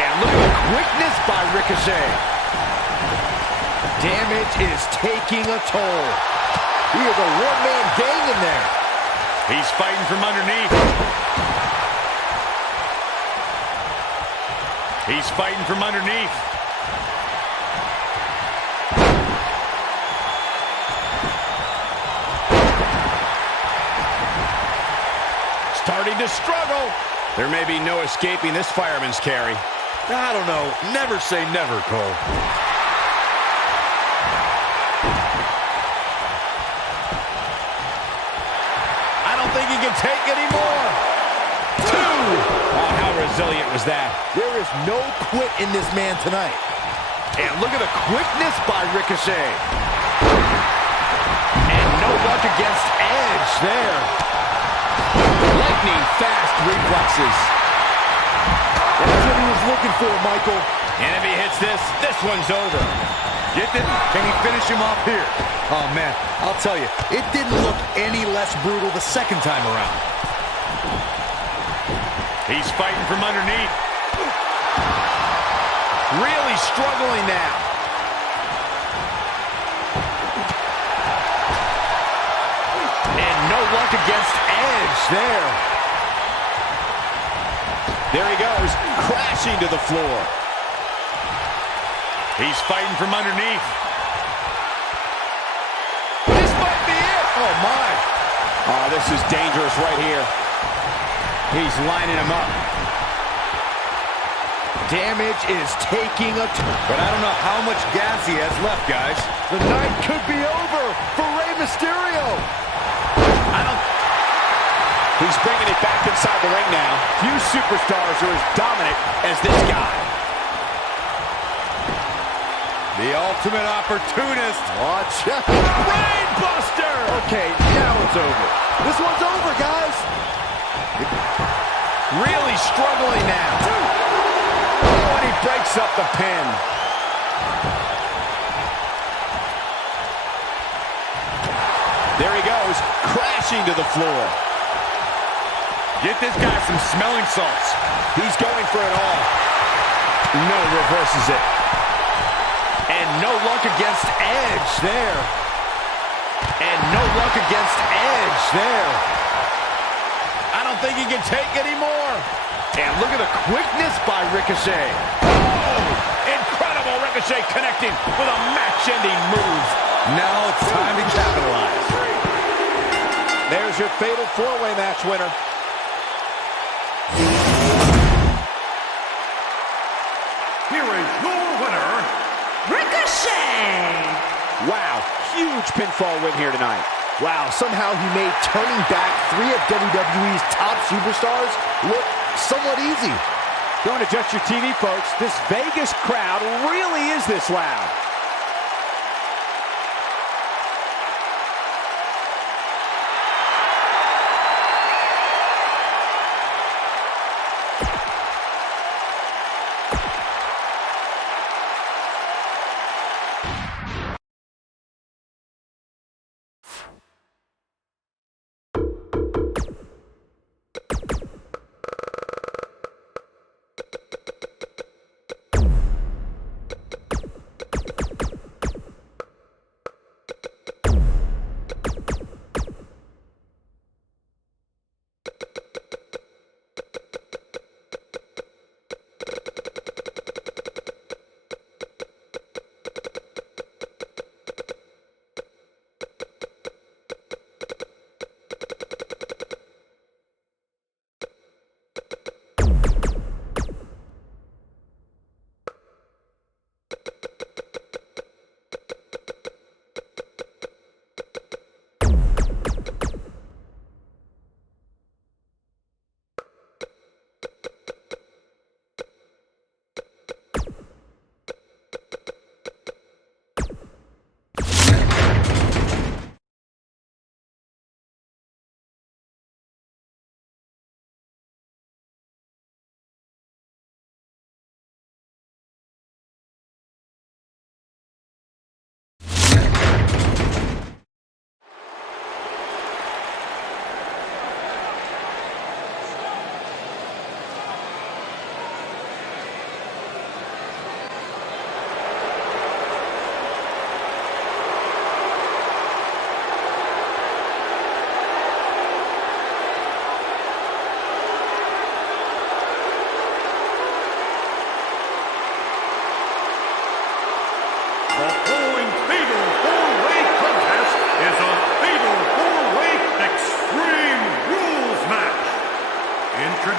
And look at the quickness by Ricochet. Damage is taking a toll. He is a one-man gang in there. He's fighting from underneath. He's fighting from underneath. Starting to struggle. There may be no escaping this fireman's carry. I don't know. Never say never, Cole. I don't think he can take any more. 2. Oh, how resilient was that? There is no quit in this man tonight. And look at the quickness by Ricochet. And no luck against Edge there. Lightning fast reflexes. That's what he was looking for, Michael. And if he hits this, this one's over. Get it? Can he finish him off here? Oh, man, I'll tell you, it didn't look any less brutal the second time around. He's fighting from underneath. Really struggling now. And no luck against Edge there. There he goes, crashing to the floor. He's fighting from underneath. This might be it. Oh, my. Oh, this is dangerous right here. He's lining him up. Damage is taking a toll. But I don't know how much gas he has left, guys. The night could be over for Rey Mysterio. He's bringing it back inside the ring now. Few superstars are as dominant as this guy. The ultimate opportunist. Watch out. Brainbuster! Okay, now it's over. This one's over, guys. Really struggling now. Oh, and he breaks up the pin. There he goes, crashing to the floor. Get this guy some smelling salts. He's going for it all. No, reverses it. And no luck against Edge there. And no luck against Edge there. I don't think he can take any more. And look at the quickness by Ricochet. Oh, incredible Ricochet connecting with a match-ending move. Now it's time to capitalize. There's your fatal four-way match winner. Here is your winner, Ricochet! Wow, huge pinfall win here tonight. Wow, somehow he made turning back 3 of WWE's top superstars look somewhat easy. Don't adjust your TV, folks. This Vegas crowd really is this loud.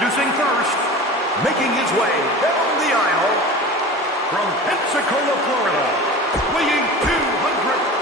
Introducing first, making his way down the aisle, from Pensacola, Florida, weighing 200.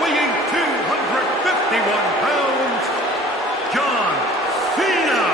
Weighing 251 pounds, John Cena.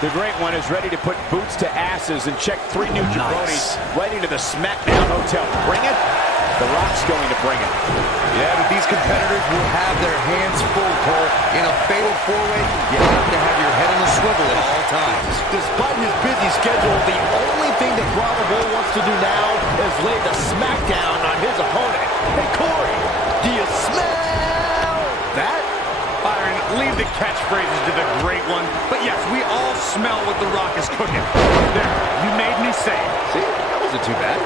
The Great One is ready to put boots to asses and check 3 new jabronis right into the SmackDown Hotel. Bring it? The Rock's going to bring it. Yeah, but these competitors will have their hands full, Cole. In a fatal 4-way, you have to have your head on a swivel at all times. Despite his busy schedule, the only thing that Bravo Bull wants to do now is lay the smackdown on his opponent. Hey, Corey, do you smell that? Byron, leave the catchphrases to the Great One. But yes, we all smell what The Rock is cooking. There, you made me say it. See, that wasn't too bad.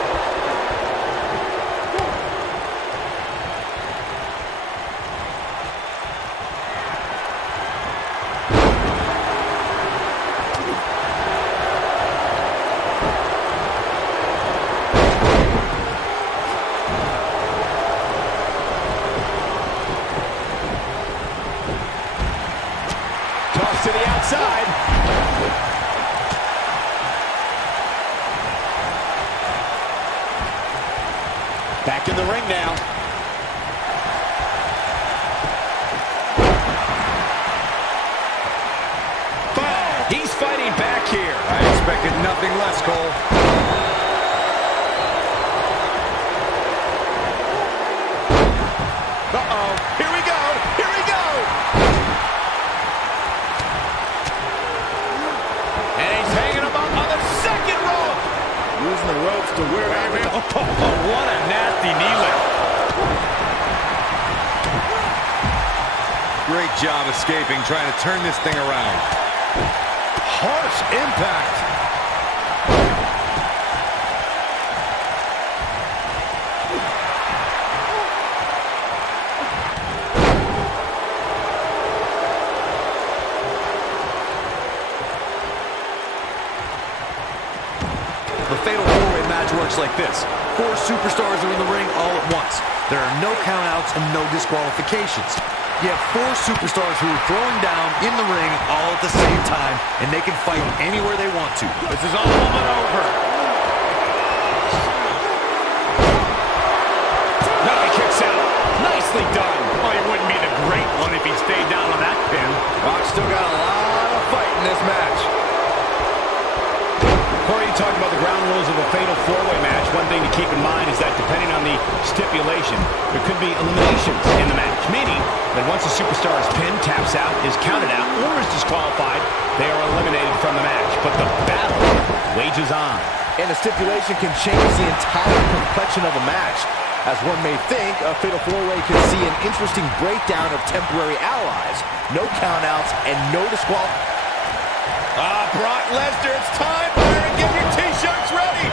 To the outside. Back in the ring now. But he's fighting back here. I expected nothing less, Cole. Uh-oh. Here we go. Here we go. And he's hanging him up on the second rope. Using the ropes to wear out. What a nasty knee lift. Great job escaping, trying to turn this thing around. Harsh impact. The fatal 4-way match works like this. 4 superstars are in the ring all at once. There are no countouts and no disqualifications. You have 4 superstars who are throwing down in the ring all at the same time, and they can fight anywhere they want to. This is all but over. Now he kicks out. Nicely done. Well, he wouldn't be the Great One if he stayed down on that pin. Rock's still got a lot of fight in this match. Corey, you talked about the ground rules of a fatal 4-way match. One thing to keep in mind is that depending on the stipulation, there could be eliminations in the match, meaning that once a superstar is pinned, taps out, is counted out, or is disqualified, they are eliminated from the match. But the battle wages on. And the stipulation can change the entire complexion of a match. As one may think, a fatal four-way can see an interesting breakdown of temporary allies. No countouts and no disqualification. Brock Lesnar, it's time, Byron. Get your T-shirts ready.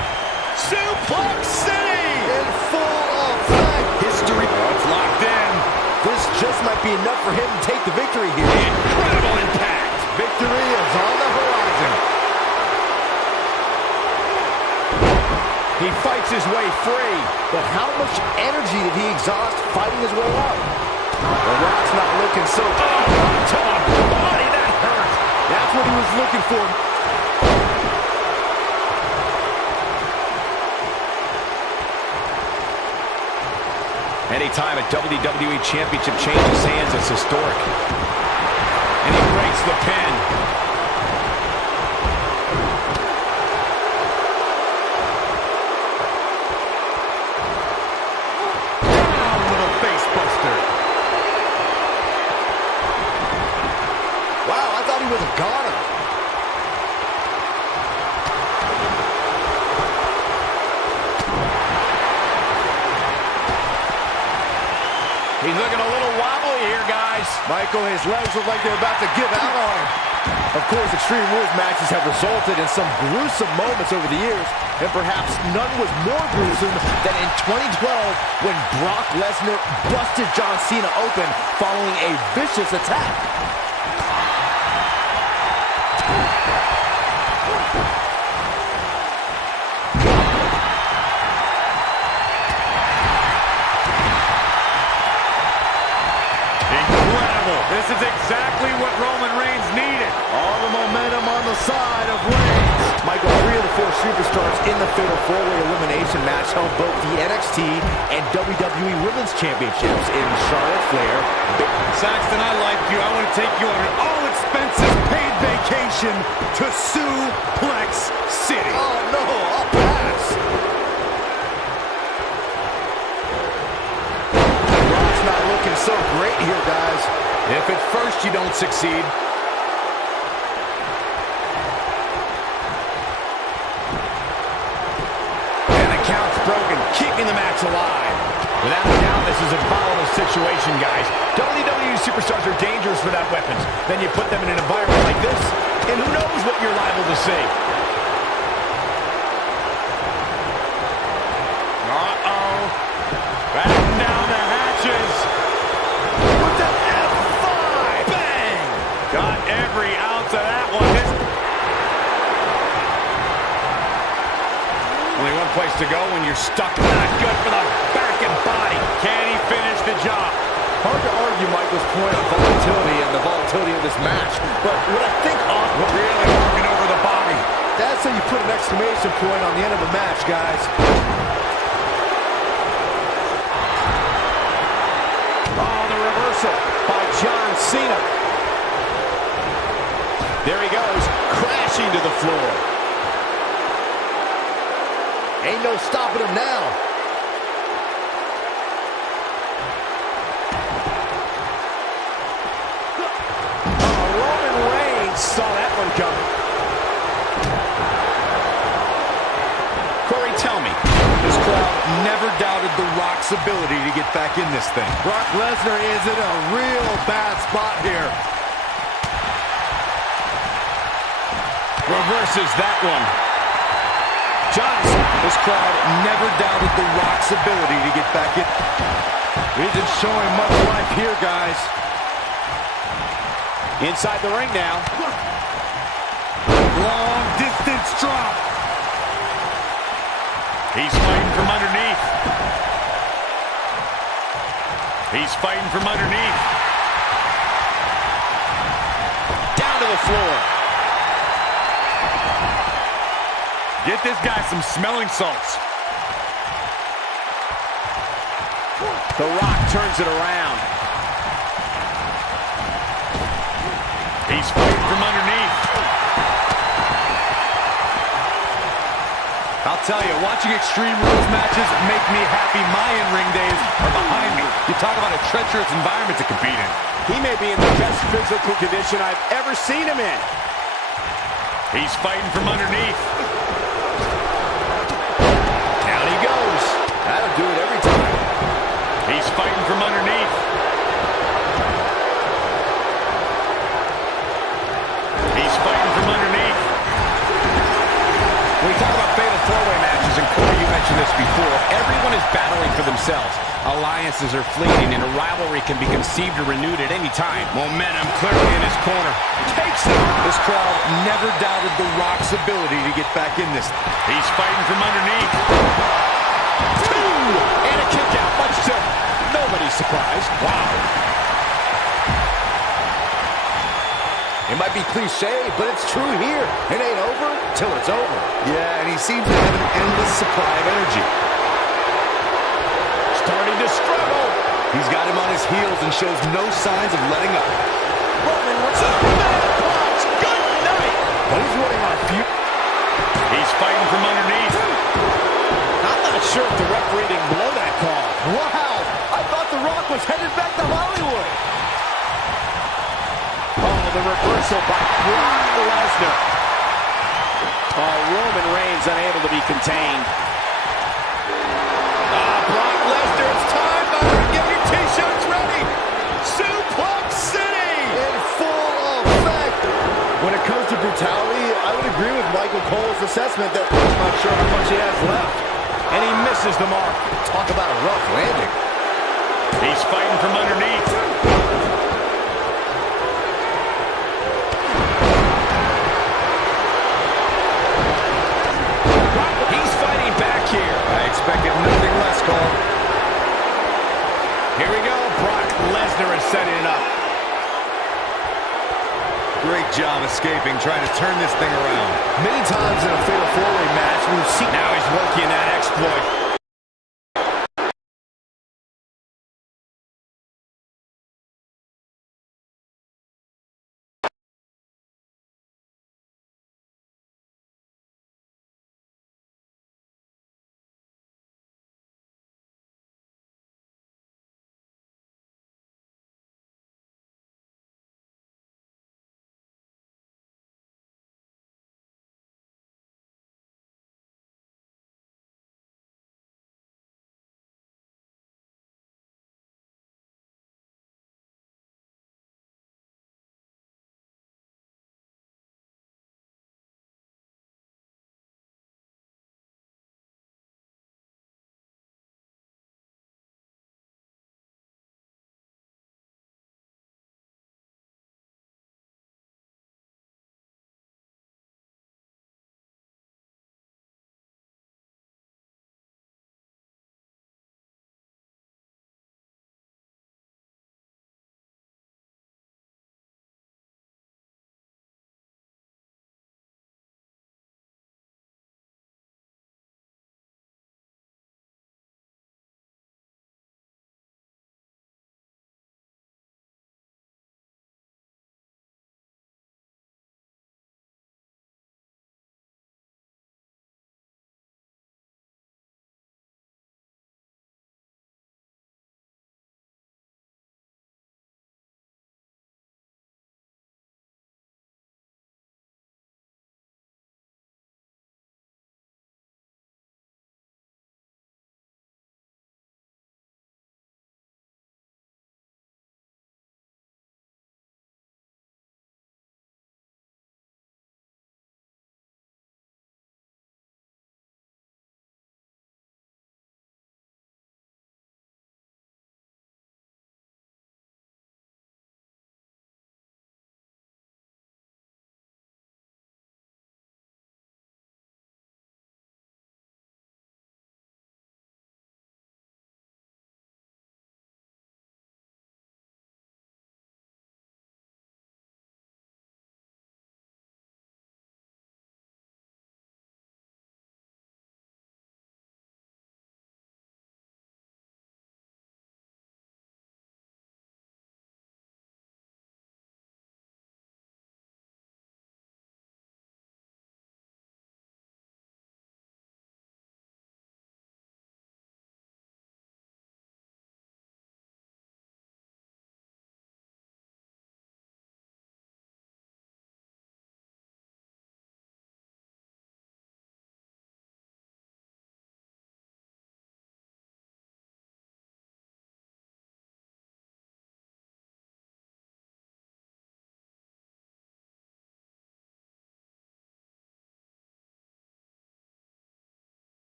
Suplex City! In full effect. History. Oh, it's locked in. This just might be enough for him to take the victory here. Incredible impact. Victory is on the horizon. He fights his way free. But how much energy did he exhaust fighting his way up? The Rock's not looking so... To the body, that hurt. That's what he was looking for. Anytime a WWE Championship changes hands, it's historic. And he breaks the pin. Down with a face buster. Wow, I thought he was a goner. He's looking a little wobbly here, guys. Michael, his legs look like they're about to give out on him. Of course, Extreme Rules matches have resulted in some gruesome moments over the years, and perhaps none was more gruesome than in 2012 when Brock Lesnar busted John Cena open following a vicious attack. This is exactly what Roman Reigns needed. All the momentum on the side of Reigns. Michael, 3 of the 4 superstars in the Fatal 4-Way Elimination match held both the NXT and WWE Women's Championships in Charlotte Flair. Saxton, I like you. I want to take you on an all-expenses paid vacation to Suplex City. Oh, no, I'll pass. Brock's not looking so great here, guys. If at first you don't succeed. And the count's broken, keeping the match alive. Without a doubt, this is a volatile situation, guys. WWE superstars are dangerous without weapons. Then you put them in an environment like this, and who knows what you're liable to see. Uh-oh. Batten down the hatches. What the F5? Bang! Got every ounce of that one. Only one place to go when you're stuck. Not good for the back and body. Can he finish the job? Hard to argue Michael's point on volatility and the volatility of this match. But what I think Really working over the body. that's how you put an exclamation point on the end of a match, guys. Oh, the reversal by John Cena. There he goes, crashing to the floor. Ain't no stopping him now. Oh, Roman Reigns saw that one coming. Corey, tell me, This crowd never doubted The Rock's ability to get back in this thing. Brock Lesnar is in a real bad spot here. reverses that one. Johnson. This crowd never doubted The Rock's ability to get back in. He isn't showing much life here, guys. Inside the ring now. Long distance drop. He's fighting from underneath. He's fighting from underneath. Down to the floor. Get this guy some smelling salts. The Rock turns it around. He's fighting from underneath. I'll tell you, watching Extreme Rules matches make me happy. My in-ring days are behind me. You talk about a treacherous environment to compete in. He may be in the best physical condition I've ever seen him in. He's fighting from underneath. Down he goes. That'll do it every time. fighting from underneath. He's fighting from underneath. When we talk about fatal four-way matches, and Corey, you mentioned this before, everyone is battling for themselves. Alliances are fleeting, and a rivalry can be conceived or renewed at any time. Momentum clearly in his corner. Takes it. This crowd never doubted The Rock's ability to get back in this. He's fighting from underneath. And a kick out, much to nobody's surprise. Wow. It might be cliche, but it's true here. It ain't over till it's over. Yeah, and he seems to have an endless supply of energy. Starting to struggle. He's got him on his heels and shows no signs of letting up. Roman, what's up? Good night. But he's running on a few. He's fighting from underneath. I'm not sure if the referee didn't blow that call. Wow, I thought The Rock was headed back to Hollywood. Oh, the reversal by Brock Lesnar. Oh, Roman Reigns unable to be contained. Brock Lesnar, it's time, Byron. Get your t-shirts ready. Suplex City. In full effect. When it comes to brutality, I would agree with Michael Cole's assessment that he's not sure how much he has left. And he misses the mark. Talk about a rough landing. He's fighting from underneath. He's fighting back here. I expected nothing less, Cole. Here we go. Brock Lesnar is setting it up. Great job escaping, trying to turn this thing around. Many times in a fatal four-way match, we've seen... Now he's working that exploit.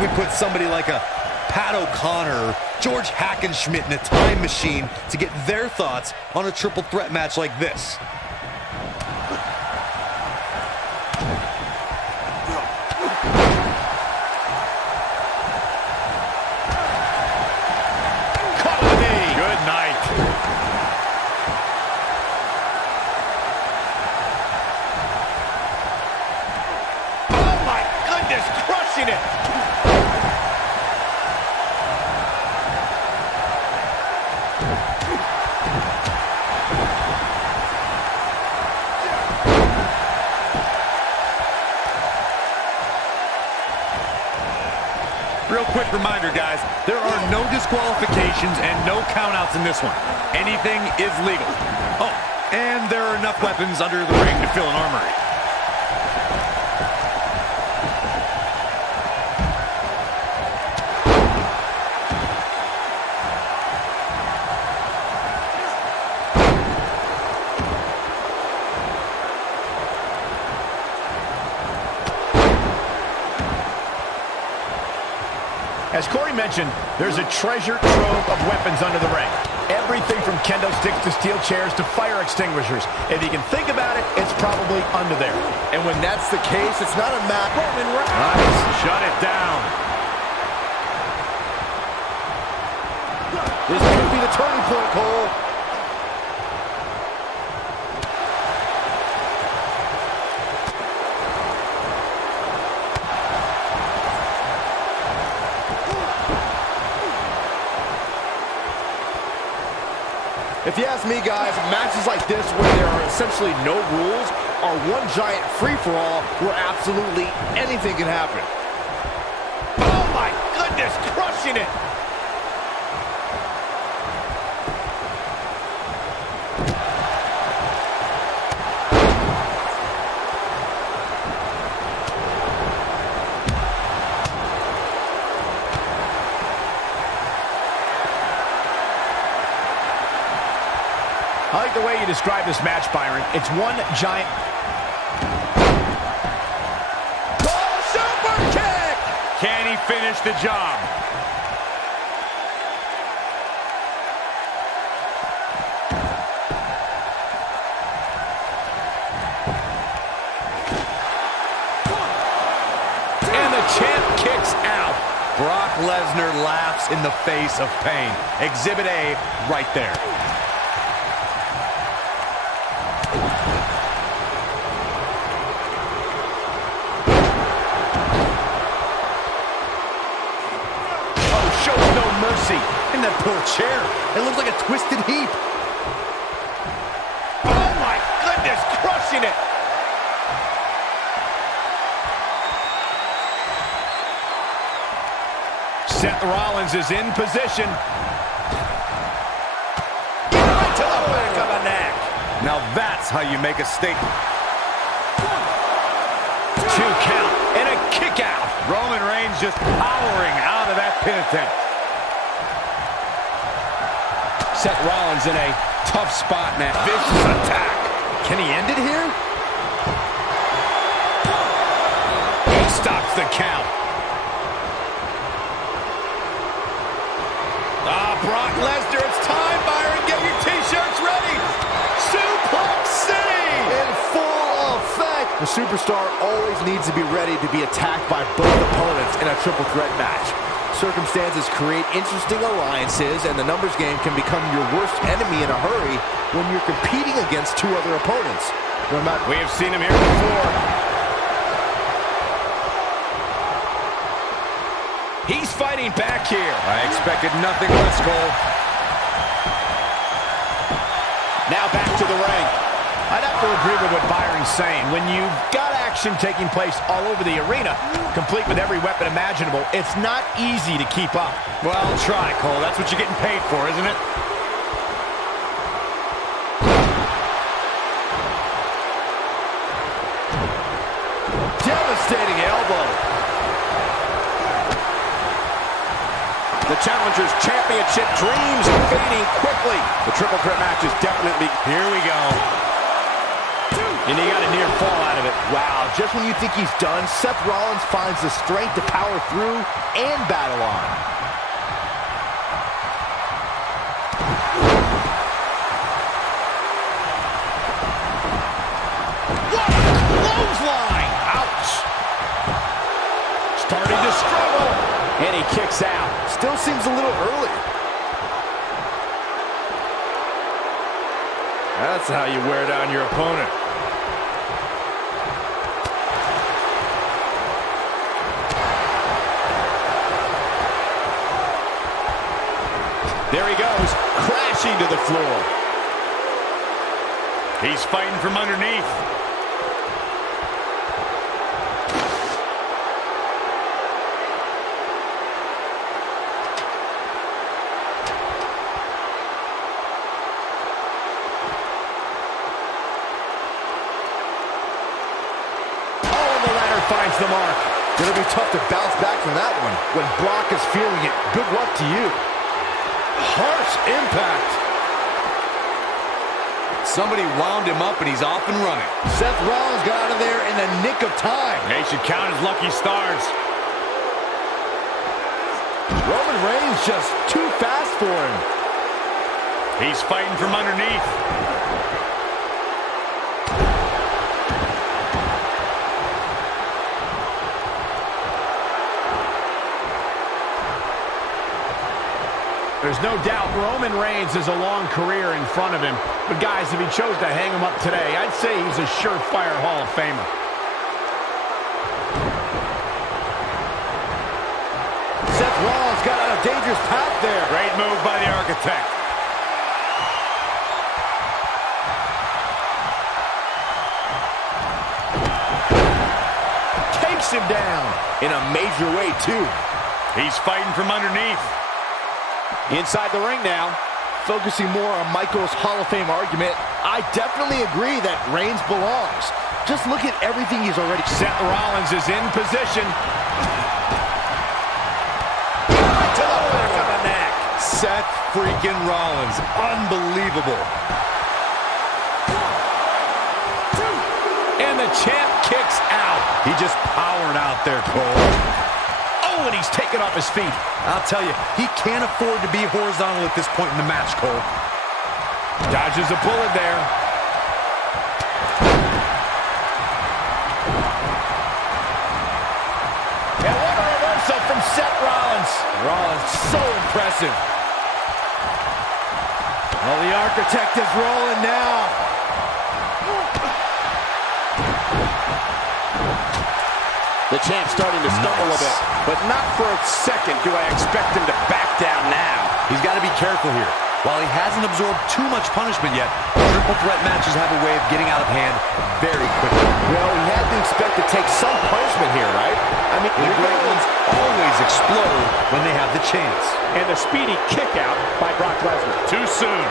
We put somebody like a Pat O'Connor or George Hackenschmidt in a time machine to get their thoughts on a triple threat match like this. Good night. Oh my goodness, crushing it. Real quick reminder, guys, there are no disqualifications and no countouts in this one. Anything is legal. Oh, and there are enough weapons under the ring to fill an armory. As Corey mentioned, there's a treasure trove of weapons under the ring. Everything from kendo sticks to steel chairs to fire extinguishers. If you can think about it, it's probably under there. And when that's the case, it's not a match. Nice. Shut it down. This could be the turning point, Cole. If you ask me, guys, matches like this where there are essentially no rules are one giant free-for-all where absolutely anything can happen. Oh, my goodness, crushing it. I like the way you describe this match, Byron. It's one giant... Oh, super kick! Can he finish the job? And the champ kicks out. Brock Lesnar laughs in the face of pain. Exhibit A right there. Mercy. In that poor chair. It looks like a twisted heap. Oh my goodness, crushing it. Seth Rollins is in position. Right to the back of the neck. Now that's how you make a statement. 2 count and a kick out. Roman Reigns just powering out of that pin attempt. Seth Rollins in a tough spot now. Vicious attack. Can he end it here? He stops the count. Brock Lesnar, it's time, Byron. Get your T-shirts ready. Suplex City. In full effect. The superstar always needs to be ready to be attacked by both opponents in a triple threat match. Circumstances create interesting alliances, and the numbers game can become your worst enemy in a hurry when you're competing against 2 other opponents. We have seen him here before. He's fighting back here. I expected nothing less, Cole. Now back to the ring. I'd have to agree with what Byron's saying. When you've got action taking place all over the arena, complete with every weapon imaginable, it's not easy to keep up. Well, try, Cole. That's what you're getting paid for, isn't it? Devastating elbow. The challenger's championship dreams are fading quickly. The triple threat match is definitely... Here we go. And he got a near fall out of it. Wow, just when you think he's done, Seth Rollins finds the strength to power through and battle on. What a clothesline! Ouch! Starting to struggle. And he kicks out. Still seems a little early. That's how you wear down your opponent. There he goes, crashing to the floor. He's fighting from underneath. Finds the mark. Gonna be tough to bounce back from that one. When Brock is feeling it, good luck to you. Harsh impact. Somebody wound him up and he's off and running. Seth Rollins got out of there in the nick of time. They should count his lucky stars. Roman Reigns just too fast for him. He's fighting from underneath. There's no doubt Roman Reigns has a long career in front of him. But guys, if he chose to hang him up today, I'd say he's a surefire Hall of Famer. Seth Rollins got on a dangerous path there. Great move by the Architect. Takes him down in a major way, too. He's fighting from underneath. Inside the ring now, focusing more on Michael's Hall of Fame argument. I definitely agree that Reigns belongs. Just look at everything he's already... Seth Rollins is in position. To the back of the neck. Seth freaking Rollins. Unbelievable. And the champ kicks out. He just powered out there, Cole. Oh, and he's taken off his feet. I'll tell you, he can't afford to be horizontal at this point in the match, Cole. Dodges a bullet there. And what a reversal from Seth Rollins. Rollins, so impressive. Well, the Architect is rolling now. The champ's starting to stumble a bit, but not for a second do I expect him to back down now. He's got to be careful here. While he hasn't absorbed too much punishment yet, triple threat matches have a way of getting out of hand very quickly. Well, he had to expect to take some punishment here, right? I mean, The great ones always explode when they have the chance. And the speedy kick out by Brock Lesnar. Too soon.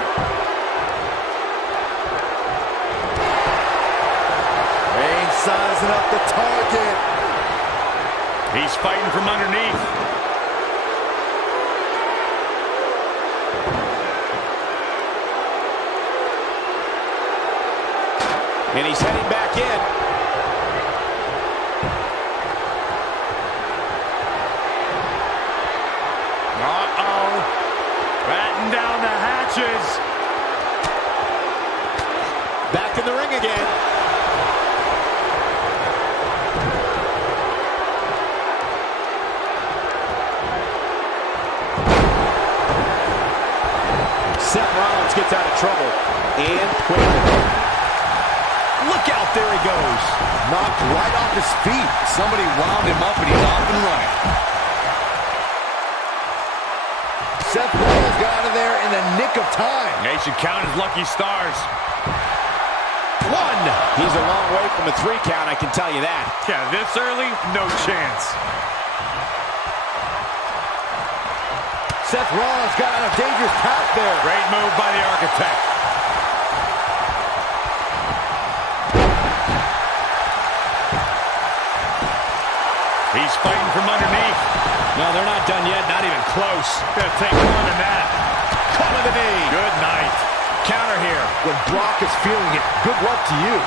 Reigns sizing up the target. He's fighting from underneath. And he's heading back in. Uh-oh. Batten down the hatches. Back in the ring again. Seth Rollins gets out of trouble. And quickly. Look out, there he goes. Knocked right off his feet. Somebody wound him up and he's off and running. Seth Rollins got out of there in the nick of time. They should count his lucky stars. One. He's a long way from a 3 count, I can tell you that. Yeah, this early, no chance. Seth Rollins got on a dangerous path there. Great move by the Architect. He's fighting from underneath. No, they're not done yet, not even close. Gonna take more than that. Cover the knee. Good night. Counter here. When Brock is feeling it, good luck to you.